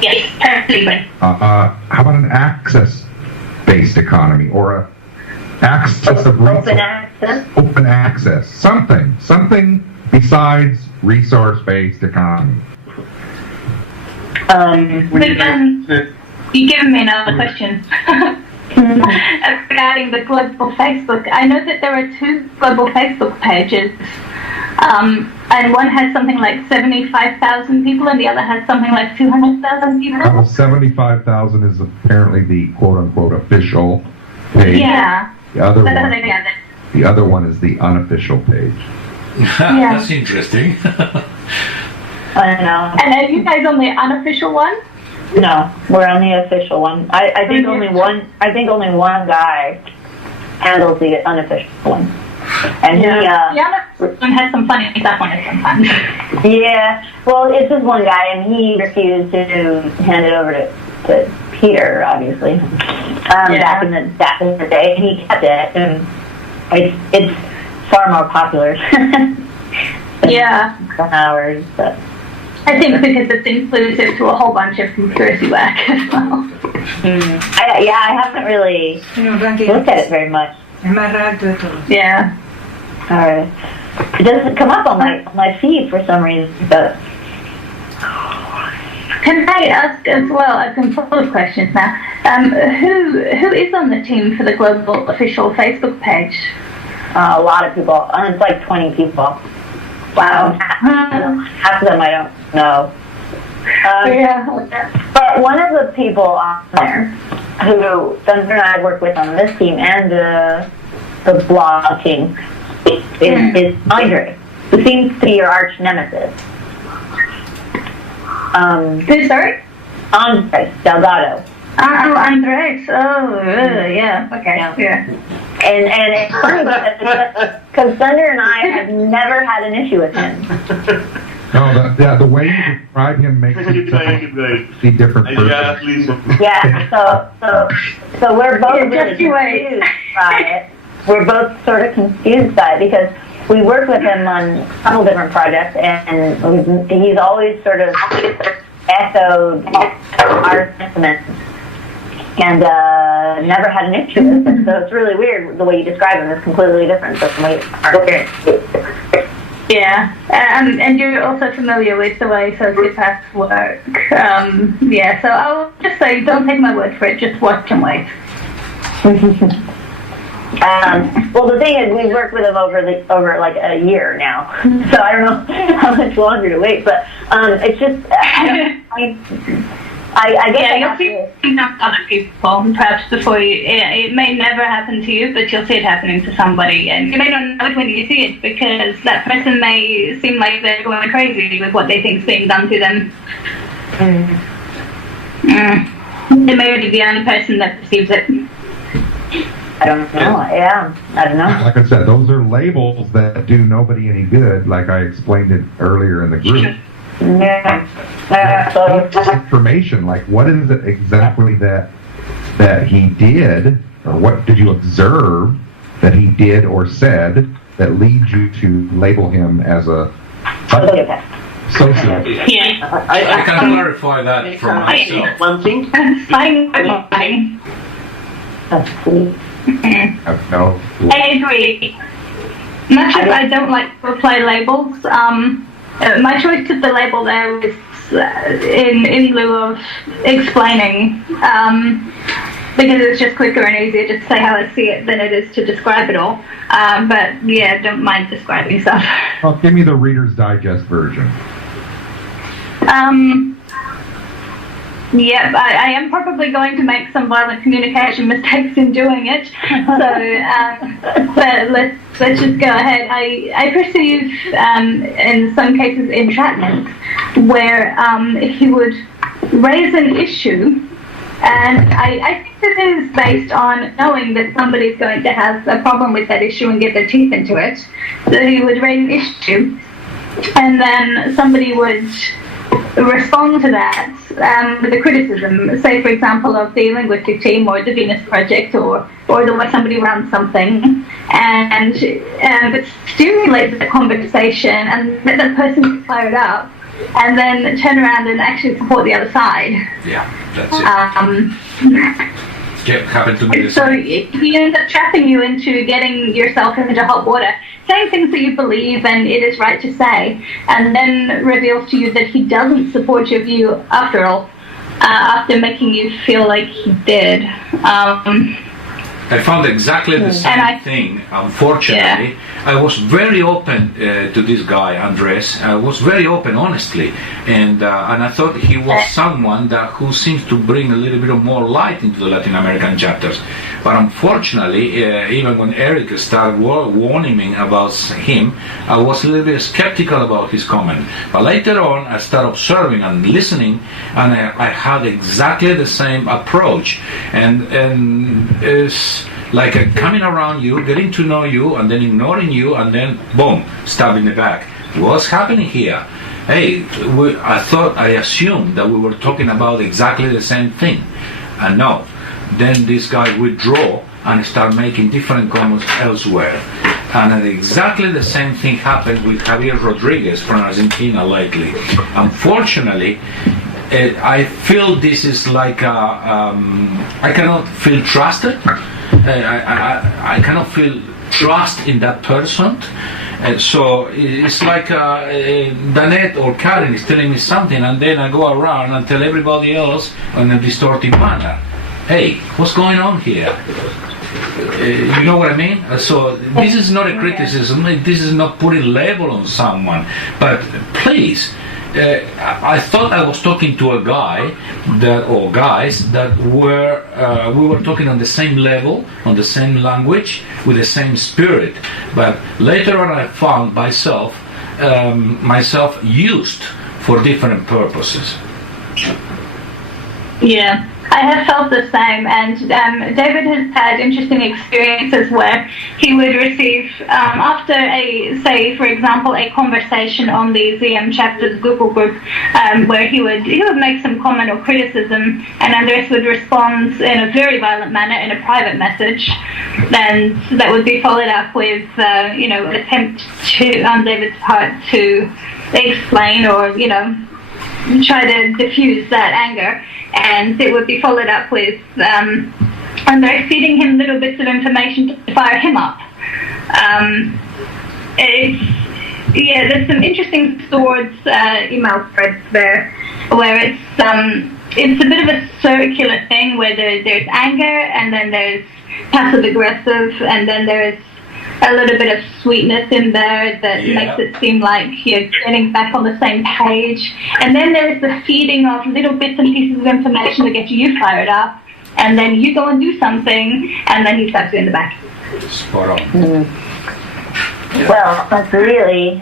Yes, perfectly. How about an access-based economy, or a access of resources? Open access? Open access. Something besides resource-based economy? You given me another question. Regarding the global Facebook, I know that there are 2 global Facebook pages, and one has something like 75,000 people, and the other has something like 200,000 people. 75,000 is apparently the quote-unquote official page. Yeah. The other one is the unofficial page. Yeah. That's interesting. I know. And are you guys on the unofficial one? No, we're on the official one. I think only one. I think only one guy handles the unofficial one, and the unofficial one has some funny stuff on it sometimes. Yeah, well, it's just one guy, and he refused to hand it over to Peter, obviously. Back in the day, and he kept it, and it's far more popular. Than ours, but. I think because it's inclusive to a whole bunch of conspiracy work as well. I haven't really looked at it very much. Yeah. Alright. It doesn't come up on my feed for some reason, but... Can I ask as well, I've been full of questions now, who is on the team for the global official Facebook page? A lot of people. It's like 20 people. Wow. Half of them I don't know. But one of the people on there who Thunder and I work with on this team and the blog team is Andre, who seems to be your arch nemesis. Who's sorry? Andre Delgado. Oh, Andres. Oh, yeah. Okay. Yeah. And it's funny because Thunder and I have never had an issue with him. No, the way you describe him makes him a different person. Yeah, so we're both really confused by it. We're both sort of confused by it because we work with him on a couple different projects, and he's always sort of echoed our sentiments. And never had an issue with it. So it's really weird. The way you describe him is completely different from the way you Yeah, and you're also familiar with the way sociopaths work. So I'll just say, don't take my word for it. Just watch and wait. Well, the thing is, we've worked with him over like a year now, so I don't know how much longer to wait. But it's just I guess you'll see other people perhaps before you. It may never happen to you, but you'll see it happening to somebody, and you may not know it when you see it because that person may seem like they're going crazy with what they think is being done to them. They may be the only person that perceives it. I don't know. Yeah, I don't know. Like I said, those are labels that do nobody any good. Like I explained it earlier in the group. Information, like what is it exactly that he did, or what did you observe that he did or said that leads you to label him as a sociopath? Yeah, I can clarify that for myself. One thing. No. I agree. Much as I don't like to apply labels, my choice of the label there was in lieu of explaining, because it's just quicker and easier to say how I see it than it is to describe it all. But yeah, don't mind describing stuff. Well, give me the Reader's Digest version. Yeah, I am probably going to make some violent communication mistakes in doing it. So, but let's just go ahead. I perceive, in some cases, entrapment, where he would raise an issue, and I think this is based on knowing that somebody's going to have a problem with that issue and get their teeth into it. So he would raise an issue, and then somebody would respond to that with a criticism, say for example of the linguistic team or the Venus Project or the way somebody runs something, and it stimulates the conversation and let that person get fired up and then turn around and actually support the other side. Yeah, that's it. happened to me. So he ends up trapping you into getting yourself into hot water, saying things that you believe and it is right to say, and then reveals to you that he doesn't support your view after all, after making you feel like he did. I found exactly the same thing. Unfortunately, I was very open to this guy, Andres. I was very open, honestly, and I thought he was someone who seems to bring a little bit of more light into the Latin American chapters. But unfortunately, even when Eric started warning me about him, I was a little bit skeptical about his comment. But later on, I started observing and listening, and I had exactly the same approach. And it's like coming around you, getting to know you, and then ignoring you, and then boom, stab in the back. What's happening here? Hey, I assumed that we were talking about exactly the same thing, and no. Then this guy withdraw and start making different comments elsewhere. And exactly the same thing happened with Javier Rodriguez from Argentina lately. Unfortunately, I feel this is like I cannot feel trusted. I cannot feel trust in that person. And so it's like Danette or Karen is telling me something, and then I go around and tell everybody else in a distorted manner. Hey, what's going on here? You know what I mean? So this is not a criticism. This is not putting label on someone. But please, I thought I was talking to a guy or guys that were we were talking on the same level, on the same language, with the same spirit. But later on, I found myself used for different purposes. Yeah. I have felt the same, and David has had interesting experiences where he would receive, after say, for example, a conversation on the ZM chapter's Google group, where he would make some comment or criticism, and Andres would respond in a very violent manner in a private message, and that would be followed up with, an attempt to, on David's part, to explain or, try to diffuse that anger. And it would be followed up with Andres feeding him little bits of information to fire him up. There's some interesting swords email threads there, where it's a bit of a circular thing where there's anger, and then there's passive aggressive, and then there's a little bit of sweetness in there that makes it seem like you're getting back on the same page. And then there's the feeding of little bits and pieces of information that get you fired up, and then you go and do something, and then he stabs you in the back. Spot on. Well, that's really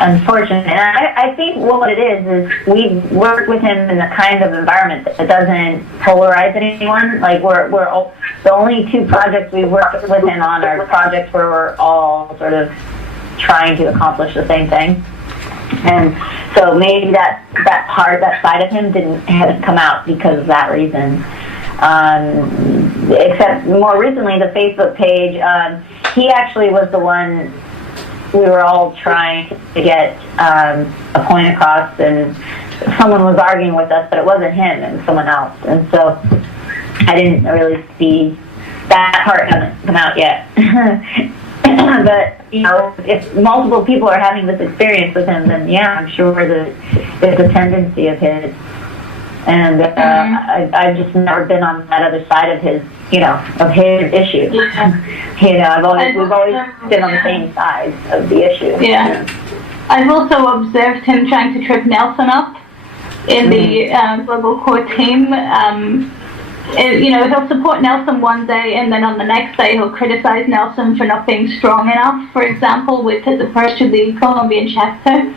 unfortunate. And I think what it is we work with him in the kind of environment that doesn't polarize anyone. Like we're the only two projects we work with him on are projects where we're all sort of trying to accomplish the same thing. And so maybe that side of him hadn't come out because of that reason. Except more recently, the Facebook page, he actually was the one we were all trying to get a point across, and someone was arguing with us, but it wasn't him, it was someone else. And so I didn't really see that part hasn't come out yet. But, if multiple people are having this experience with him, then I'm sure that it's a tendency of his. And I've just never been on that other side of his, of his issue. We've always been on the same side of the issue. Yeah. I've also observed him trying to trip Nelson up in the global core team. He'll support Nelson one day, and then on the next day he'll criticize Nelson for not being strong enough, for example, with his approach to the Colombian chapter.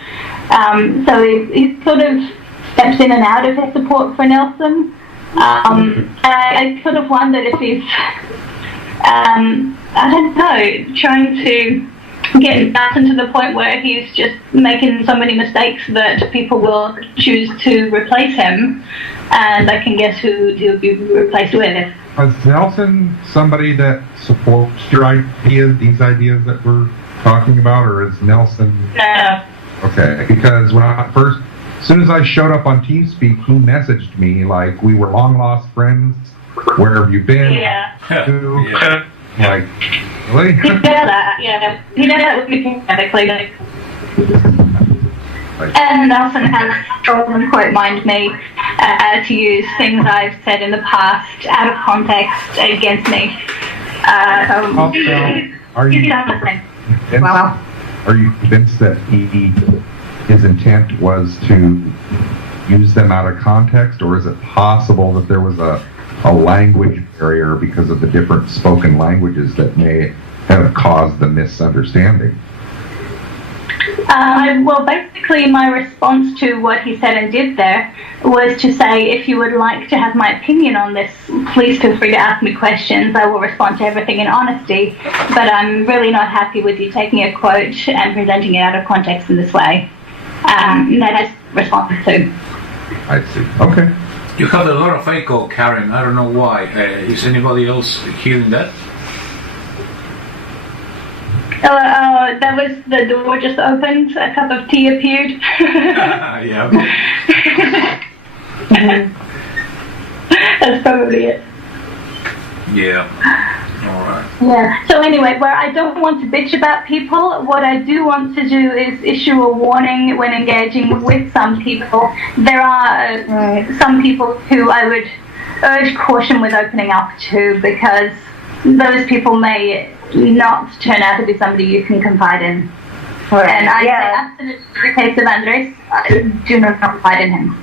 So he sort of steps in and out of his support for Nelson. I sort of wondered if he's, trying to get Nelson to the point where he's just making so many mistakes that people will choose to replace him, and I can guess who he'll be replaced with. Is Nelson somebody that supports your ideas, these ideas that we're talking about, or is Nelson... No. Okay, because when as soon as I showed up on TeamSpeak, he messaged me like we were long-lost friends, Where have you been? Yeah. To, like, really? He did that, yeah. He did that with me dramatically. And Nelson has often quote mined me to use things I've said in the past out of context against me. Are you convinced that his intent was to use them out of context, or is it possible that there was a language barrier because of the different spoken languages that may have caused the misunderstanding? Well, basically my response to what he said and did there was to say, if you would like to have my opinion on this, please feel free to ask me questions. I will respond to everything in honesty, but I'm really not happy with you taking a quote and presenting it out of context in this way. That is response to. I see. Okay. You have a lot of echo, Karen. I don't know why. Is anybody else hearing that? That was the door just opened. A cup of tea appeared. Yeah. That's probably it. Yeah. All right. Yeah. So anyway, where I don't want to bitch about people, what I do want to do is issue a warning when engaging with some people. There are some people who I would urge caution with opening up to, because those people may not turn out to be somebody you can confide in. Right. And I say absolutely in the case of Andres, I do not confide in him.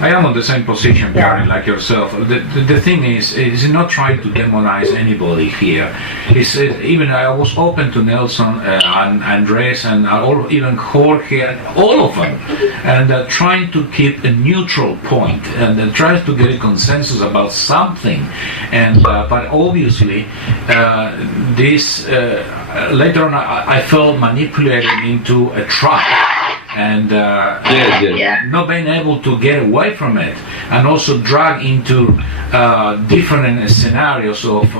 I am on the same position, Karen, like yourself. The thing is not trying to demonize anybody here. It's, even I was open to Nelson and Andres and even Jorge, all of them, and trying to keep a neutral point and trying to get a consensus about something. And but obviously, this later on I felt manipulated into a trap. And not being able to get away from it, and also drag into different scenarios of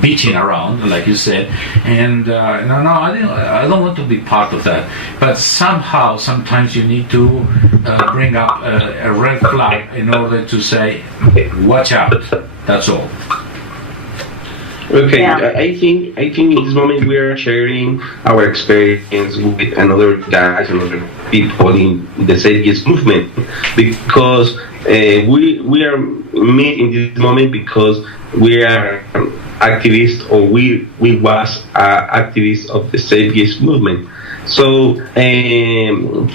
bitching around, like you said. And I don't want to be part of that. But somehow, sometimes you need to bring up a red flag in order to say, "Watch out." That's all. Okay, I think in this moment we are sharing our experience with another guys and other people in the Zeitgeist Movement, because we are meet in this moment because we are activists, or we was activists of the Zeitgeist Movement. So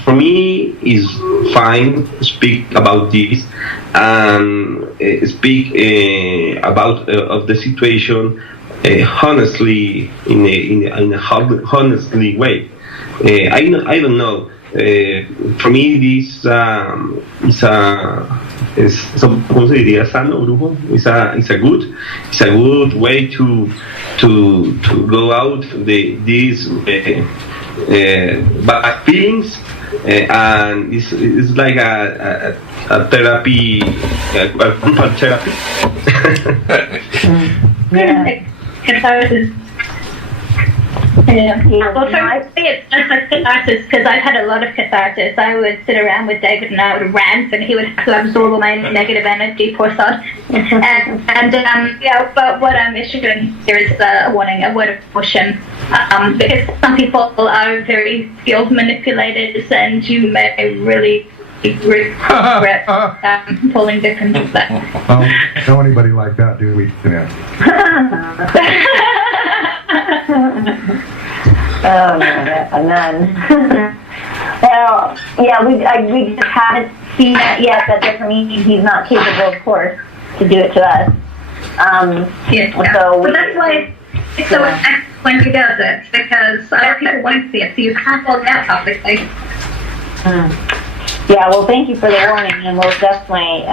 for me, it's fine to speak about this and speak about of the situation honestly in a honestly way. I don't know. For me, this ¿cómo se diría? Sano grupo. It's a good way to go out these bad feelings, and it's like a therapy, a group therapy. Catharsis. Well, for me, it's just like catharsis, because I've had a lot of catharsis. I would sit around with David and I would rant, and he would have to absorb all my negative energy, poor sod. But what I'm issuing here is a warning, a word of caution, because some people are very skilled manipulators, and you may really regret pulling victim to that. Don't know anybody like that, do we? Oh, no, none. Well, yeah, we just haven't seen that yet. That doesn't mean he's not capable, of course, to do it to us. So that's why it's so effective when he does it, because other people won't see it, so you can't hold it out publicly. Yeah, well, thank you for the warning, and we'll definitely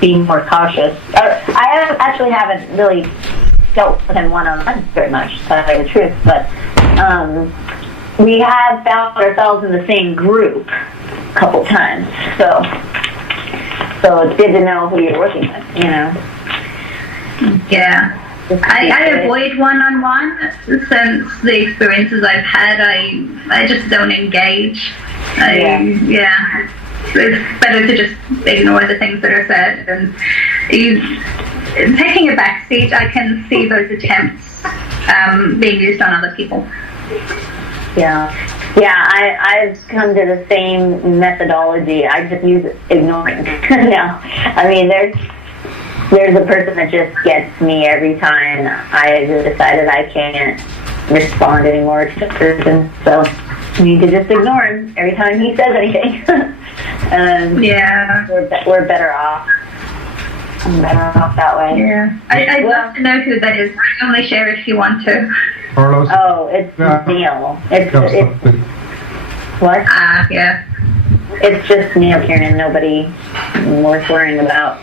be more cautious. I actually haven't really dealt with him one-on-one very much, to tell you the truth, but we have found ourselves in the same group a couple times, so it's good to know who you're working with, you know. Yeah. I avoid one-on-one since the experiences I've had. I just don't engage. It's better to just ignore the things that are said. And taking a back seat, I can see those attempts being used on other people. Yeah, I've come to the same methodology. I just use ignoring now. I mean, there's a person that just gets me every time I decided I can't respond anymore to the person, so I need to just ignore him every time he says anything. Yeah, we're better off. I'm better off that way. Yeah, I'd love to know who that is. Only share if you want to. Carlos? Oh, it's Neil. It's what? Yeah. It's just Neil Kiernan. Nobody worth worrying about.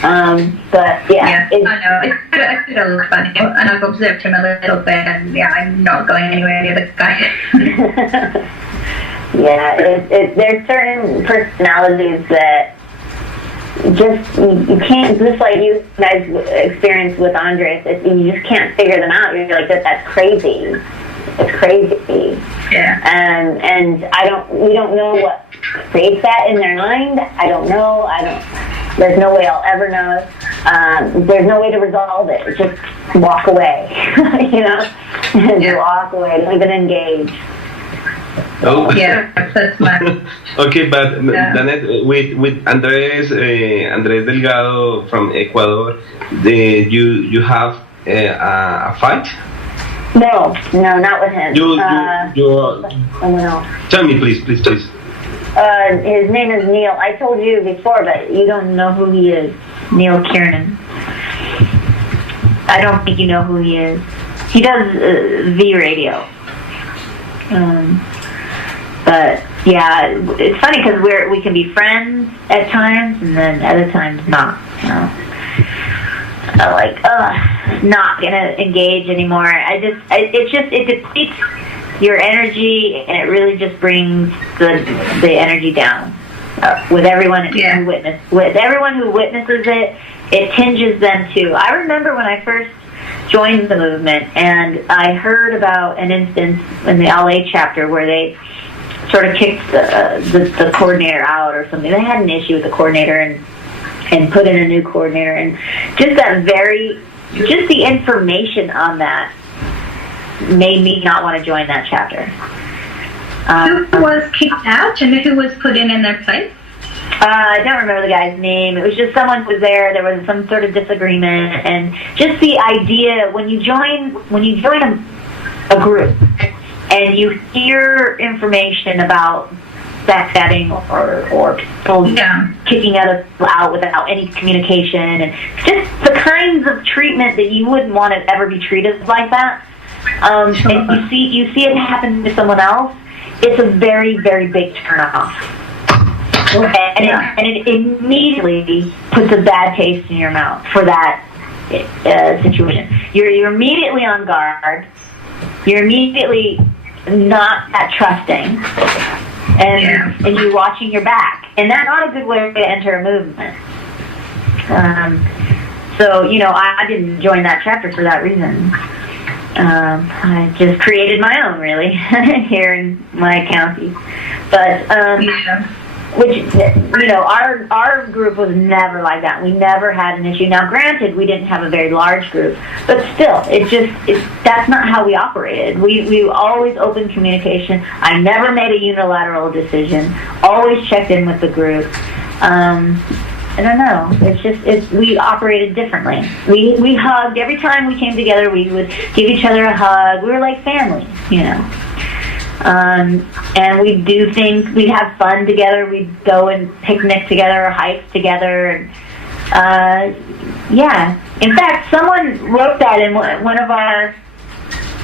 But yeah. I know. I could have looked funny, and I've observed him a little bit, and yeah, I'm not going anywhere near the guy. Yeah, there's certain personalities that you can't, just like you guys experienced with Andres, you just can't figure them out. You're like, that's crazy. It's crazy. Yeah. And we don't know what creates that in their mind. I don't know. There's no way I'll ever know. There's no way to resolve it. Just walk away, Just walk away. Don't even engage. Oh. Yeah, that's my. Okay, but Danette, with Andres Delgado from Ecuador, you have a fight? No, not with him. Someone else. Tell me, please. His name is Neil. I told you before, but you don't know who he is. Neil Kiernan. I don't think you know who he is. He does V radio. But yeah, it's funny because we can be friends at times, and then other times not. Not gonna engage anymore. It depletes your energy, and it really just brings the energy down. With everyone who witnesses it, it tinges them too. I remember when I first joined the movement, and I heard about an instance in the LA chapter where they sort of kicked the coordinator out or something. They had an issue with the coordinator and put in a new coordinator, and just the information on that made me not want to join that chapter. Who was kicked out and who was put in their place? I don't remember the guy's name. It was just someone was there. There was some sort of disagreement, and just the idea when you join a group and you hear information about backstabbing or people kicking other people out without any communication, and just the kinds of treatment that you wouldn't want to ever be treated like that. And you see it happen to someone else. It's a very, very big turnoff. And it immediately puts a bad taste in your mouth for that situation. You're immediately on guard. You're immediately not that trusting, and you're watching your back. And that's not a good way to enter a movement. So I didn't join that chapter for that reason. I just created my own, really, here in my county. But our group was never like that. We never had an issue. Now, granted, we didn't have a very large group, but still, that's not how we operated. We always open communication. I never made a unilateral decision. Always checked in with the group. I don't know. We operated differently. We hugged every time we came together. We would give each other a hug. We were like family, And we'd do things. We'd have fun together. We'd go and picnic together or hike together. In fact, someone wrote that in one of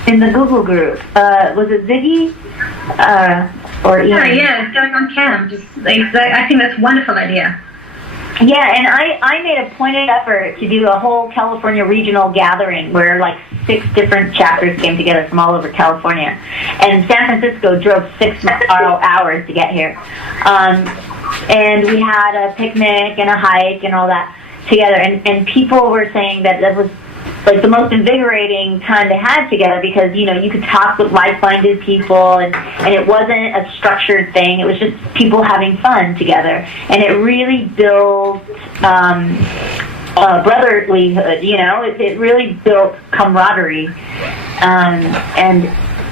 in the Google group. Was it Ziggy? Or Ian? Yeah, going on camp. I think that's a wonderful idea. Yeah, and I made a pointed effort to do a whole California regional gathering where 6 different chapters came together from all over California. And San Francisco drove 6 hours to get here. And we had a picnic and a hike and all that together. And people were saying that was the most invigorating time they had together because, you could talk with like-minded people and it wasn't a structured thing. It was just people having fun together. And it really built brotherlyhood. It really built camaraderie, and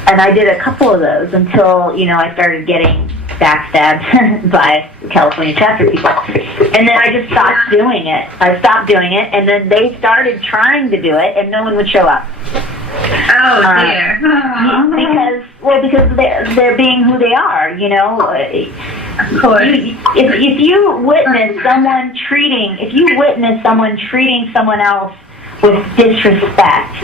I did a couple of those until I started getting backstabbed by California chapter people, and then I just stopped doing it. And then they started trying to do it, and no one would show up. Oh dear. Because they're being who they are. Of course. If you witness someone treating someone else with disrespect,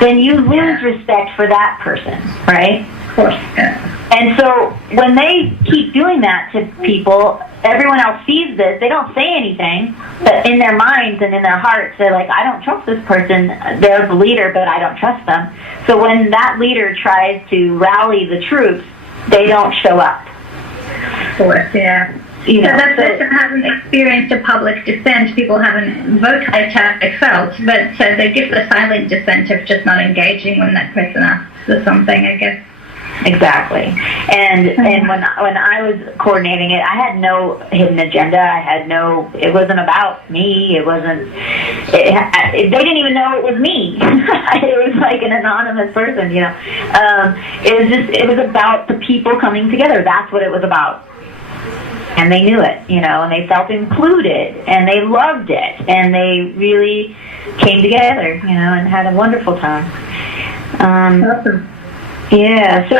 then you lose respect for that person, right? Of course. Yeah. And so when they keep doing that to people, everyone else sees this. They don't say anything, but in their minds and in their hearts, they're like, I don't trust this person. They're the leader, but I don't trust them. So when that leader tries to rally the troops, they don't show up. Of course, yeah. So that person hasn't experienced a public dissent. People haven't vocalized how they felt, but they give the silent dissent of just not engaging when that person asks for something, I guess. Exactly. And when I was coordinating it, I had no hidden agenda. It wasn't about me. They didn't even know it was me. It was like an anonymous person, it was about the people coming together. That's what it was about. And they knew it, and they felt included, and they loved it, and they really came together, and had a wonderful time. Awesome. Yeah, so,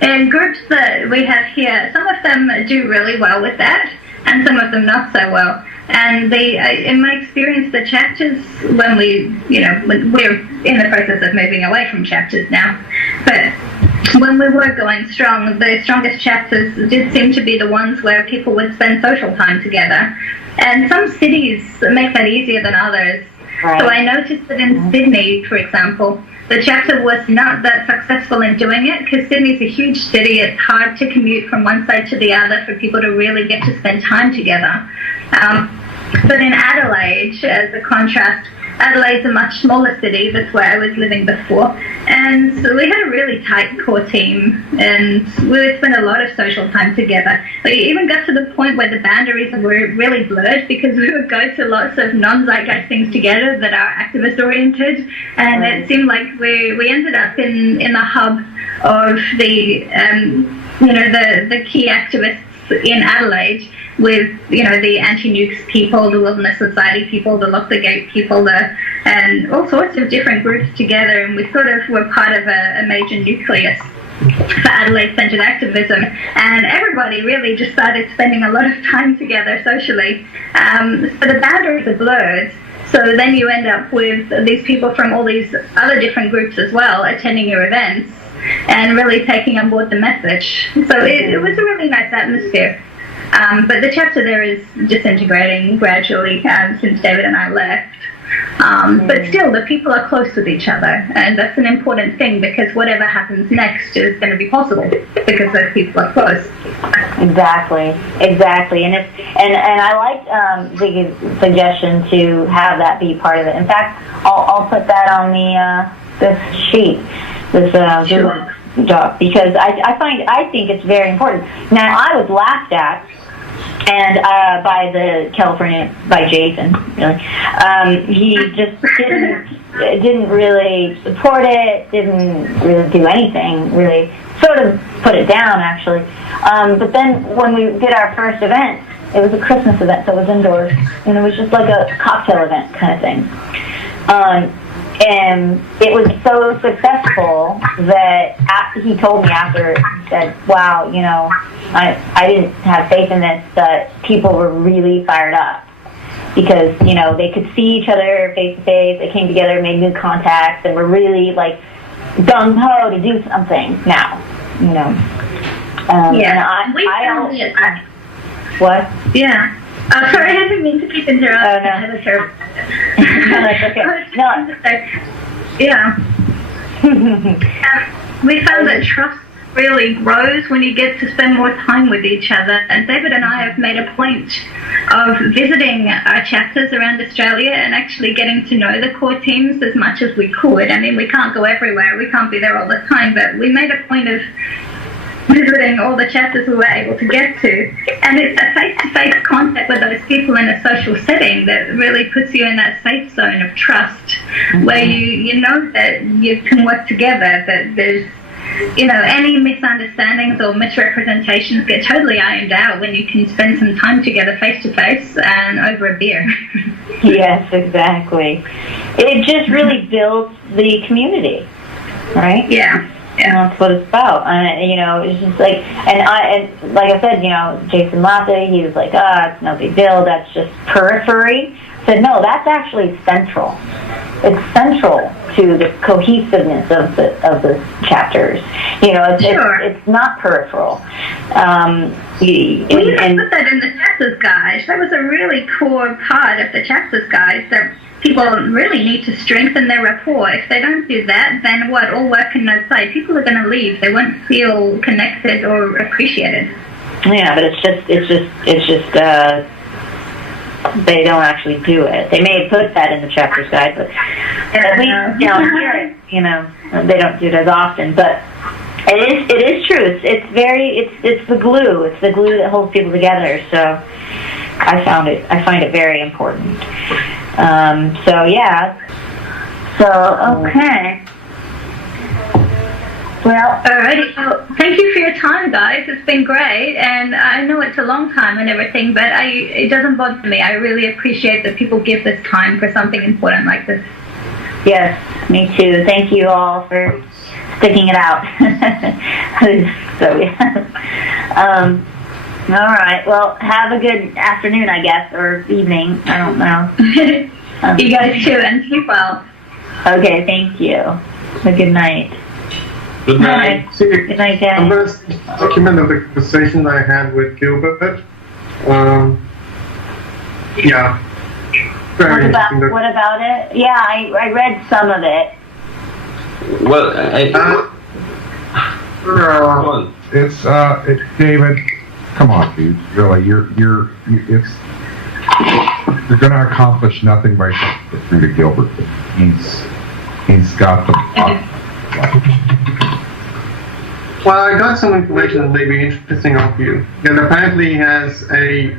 and groups that we have here, some of them do really well with that, and some of them not so well. And in my experience, the chapters, when we're in the process of moving away from chapters now, but when we were going strong, the strongest chapters did seem to be the ones where people would spend social time together. And some cities make that easier than others. Right. So I noticed that in Sydney, for example, the chapter was not that successful in doing it because Sydney's a huge city. It's hard to commute from one side to the other for people to really get to spend time together. But in Adelaide, as a contrast, Adelaide's a much smaller city. That's where I was living before. And so we had a really tight core team, and we would spend a lot of social time together. We even got to the point where the boundaries were really blurred because we would go to lots of non-Zeitgeist things together that are activist-oriented, and it seemed like we ended up in the hub of the key activists in Adelaide, with the anti-nukes people, the Wilderness Society people, the Lock the Gate people, and all sorts of different groups together, and we sort of were part of a major nucleus for Adelaide-centered activism, and everybody really just started spending a lot of time together socially. So the boundaries are blurred. So then you end up with these people from all these other different groups as well attending your events and really taking on board the message. So it was a really nice atmosphere. But the chapter there is disintegrating gradually since David and I left. But still, the people are close with each other, and that's an important thing because whatever happens next is going to be possible because those people are close. Exactly, and I like the suggestion to have that be part of it. In fact, I'll put that on this sheet, this Sure. Doc, because I think it's very important. Now, I was laughed at and by Jason, really. He just didn't really support it, didn't really do anything, really sort of put it down, actually. But then when we did our first event, it was a Christmas event, so it was indoors, and it was just like a cocktail event kind of thing. And it was so successful that he told me after, he said, wow, I didn't have faith in this, but people were really fired up because, they could see each other face to face, they came together, made new contacts, and were really like gung-ho to do something now, Yeah, What? Yeah. Sorry, I didn't mean to keep interrupting. Oh, no. I had a terrible... No, that's okay. No. Yeah. We found that trust really grows when you get to spend more time with each other. And David and I have made a point of visiting our chapters around Australia and actually getting to know the core teams as much as we could. I mean, we can't go everywhere. We can't be there all the time. But we made a point of visiting all the chapters we were able to get to. And it's a face-to-face contact with those people in a social setting that really puts you in that safe zone of trust, where you know that you can work together, that there's, any misunderstandings or misrepresentations get totally ironed out when you can spend some time together face-to-face and over a beer. Yes, exactly. It just really builds the community, right? Yeah. That's what it's about. It's just like, and like I said, Jason Latte, he was like, it's no big deal, that's just periphery. I said, no, that's actually central. It's central to the cohesiveness of the chapters. It's not peripheral. We even put that in the chapters guide. That was a really core part of the chapters guide, that people really need to strengthen their rapport. If they don't do that, then what? All work and no play. People are going to leave. They won't feel connected or appreciated. Yeah, but it's just they don't actually do it. They may put that in the chapter's guide, but at least here, they don't do it as often. But it is true. It's the glue. It's the glue that holds people together. So I find it very important. Okay. Well, alrighty. So thank you for your time, guys. It's been great, and I know it's a long time and everything, but it doesn't bother me. I really appreciate that people give this time for something important like this. Yes, me too. Thank you all for sticking it out. So yeah. All right. Well, have a good afternoon, I guess, or evening. I don't know. You guys too, and sleep well. Okay. Thank you. Have a good night. Good night. Good night, Dad. I'm going to document the conversation I had with Gilbert. Yeah. Very what about it? Yeah, I read some of it. Well, it's David. Come on, dude. Really, you're going to accomplish nothing by through to Gilbert. He's got the. Well, I got some information that may be interesting of you. And apparently he has a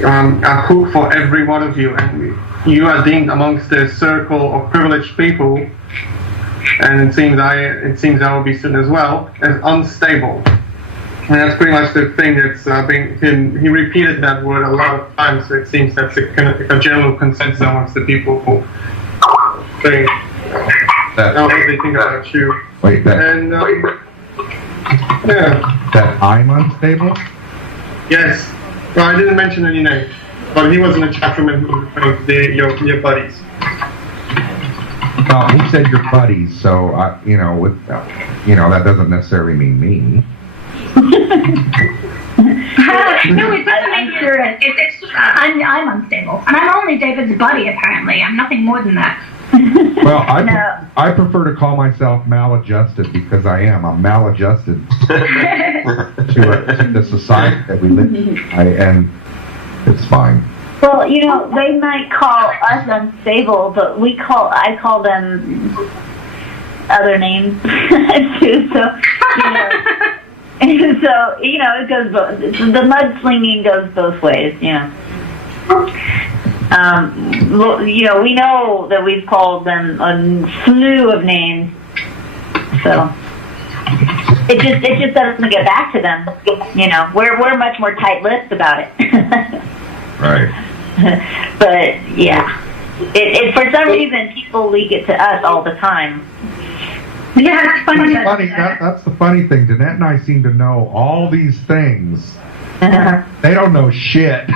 hook for every one of you, and you are deemed amongst the circle of privileged people, and it seems I will be soon as well, as unstable. And that's pretty much the thing that's he repeated that word a lot of times, so it seems that's a general consensus amongst the people who think, how they think about you. Wait, yeah. That I'm unstable? Yes. Well, I didn't mention any names, but he was in a chat room and your buddies. Well, he said your buddies, so that doesn't necessarily mean me. No, it doesn't mean you're. It's just I'm unstable, and I'm only David's buddy. Apparently, I'm nothing more than that. Well, I prefer to call myself maladjusted because I am. I'm maladjusted to the society that we live in, and it's fine. Well, they might call us unstable, but I call them other names too. So, so it goes both. The mudslinging goes both ways. We know that we've called them a slew of names, so it just doesn't get back to them. We're much more tight-lipped about it. Right. But yeah, it for some reason people leak it to us all the time. Yeah, it's funny. That's the funny thing. Danette and I seem to know all these things. They don't know shit.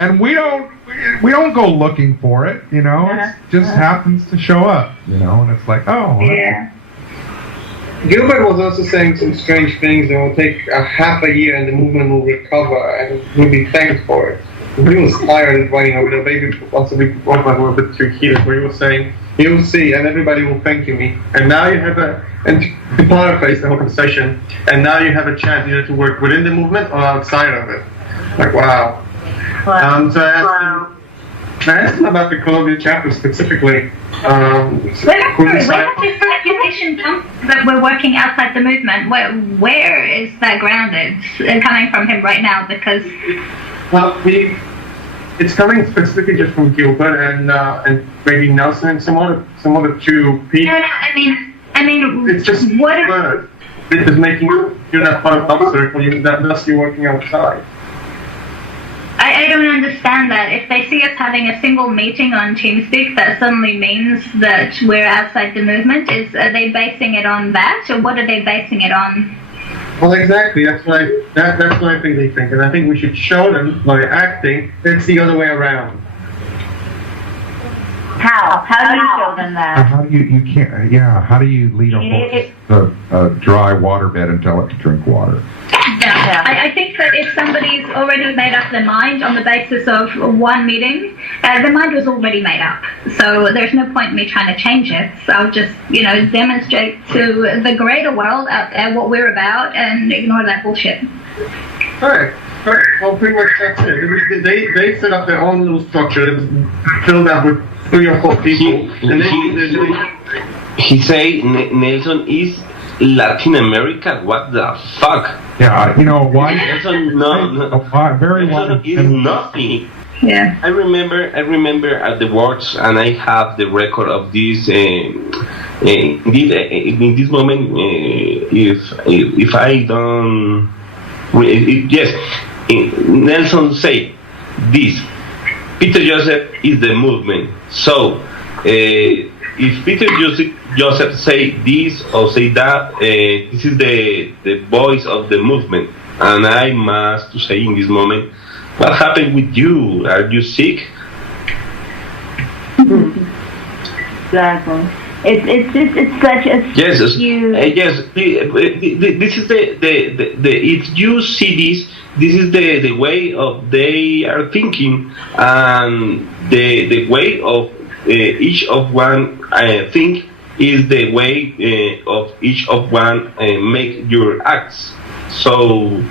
And we don't go looking for it, it just happens to show up, and it's like, oh. Yeah. Gilbert was also saying some strange things that will take half a year and the movement will recover and will be thanked for it. He was tired of writing over there, maybe possibly both were a bit too heated, where he was saying, you'll see, and everybody will thank me. And now you have and to paraphrase the whole concession, and now you have a chance either to work within the movement or outside of it. Like, wow. So I asked him about the Colombia chapter specifically. When have you started accusation comes that we're working outside the movement. Where is that grounded coming from him right now? Because it's coming specifically just from Gilbert and maybe Nelson and some other two people. No, I mean, it's just what? It is making you that part of the circle. Thus you're working outside. I don't understand that. If they see us having a single meeting on TeamSpeak, that suddenly means that we're outside the movement. Are they basing it on that, or what are they basing it on? Well, exactly. That's what I think they think, and I think we should show them by acting it's the other way around. How do you show them that? How do you can't? Yeah. How do you lead a horse to a dry waterbed and tell it to drink water? Yeah. I think that if somebody's already made up their mind on the basis of one meeting, their mind was already made up. So there's no point in me trying to change it. So I'll just, demonstrate to the greater world out there what we're about and ignore that bullshit. Right. Well, pretty much that's it. They set up their own little structure that was filled out with 3 or 4 people. He say Nelson is Latin America. What the fuck? Yeah, why? Nelson, very Nelson is nothing. Yeah. I remember at the works, and I have the record of this. In this moment, if I don't, yes, Nelson say this. Peter Joseph is the movement. So, if Peter Joseph say this or say that, this is the voice of the movement. And I must to say in this moment, what happened with you? Are you sick? Exactly. It's such a huge... yes. This is the if you see this is the way of they are thinking, and the way of each of one think is the way of each of one make your acts. So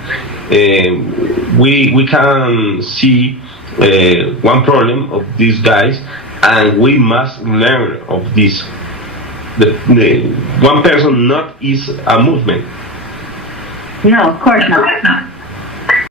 we can see one problem of these guys, and we must learn of this. The one person not is a movement. No, of course not.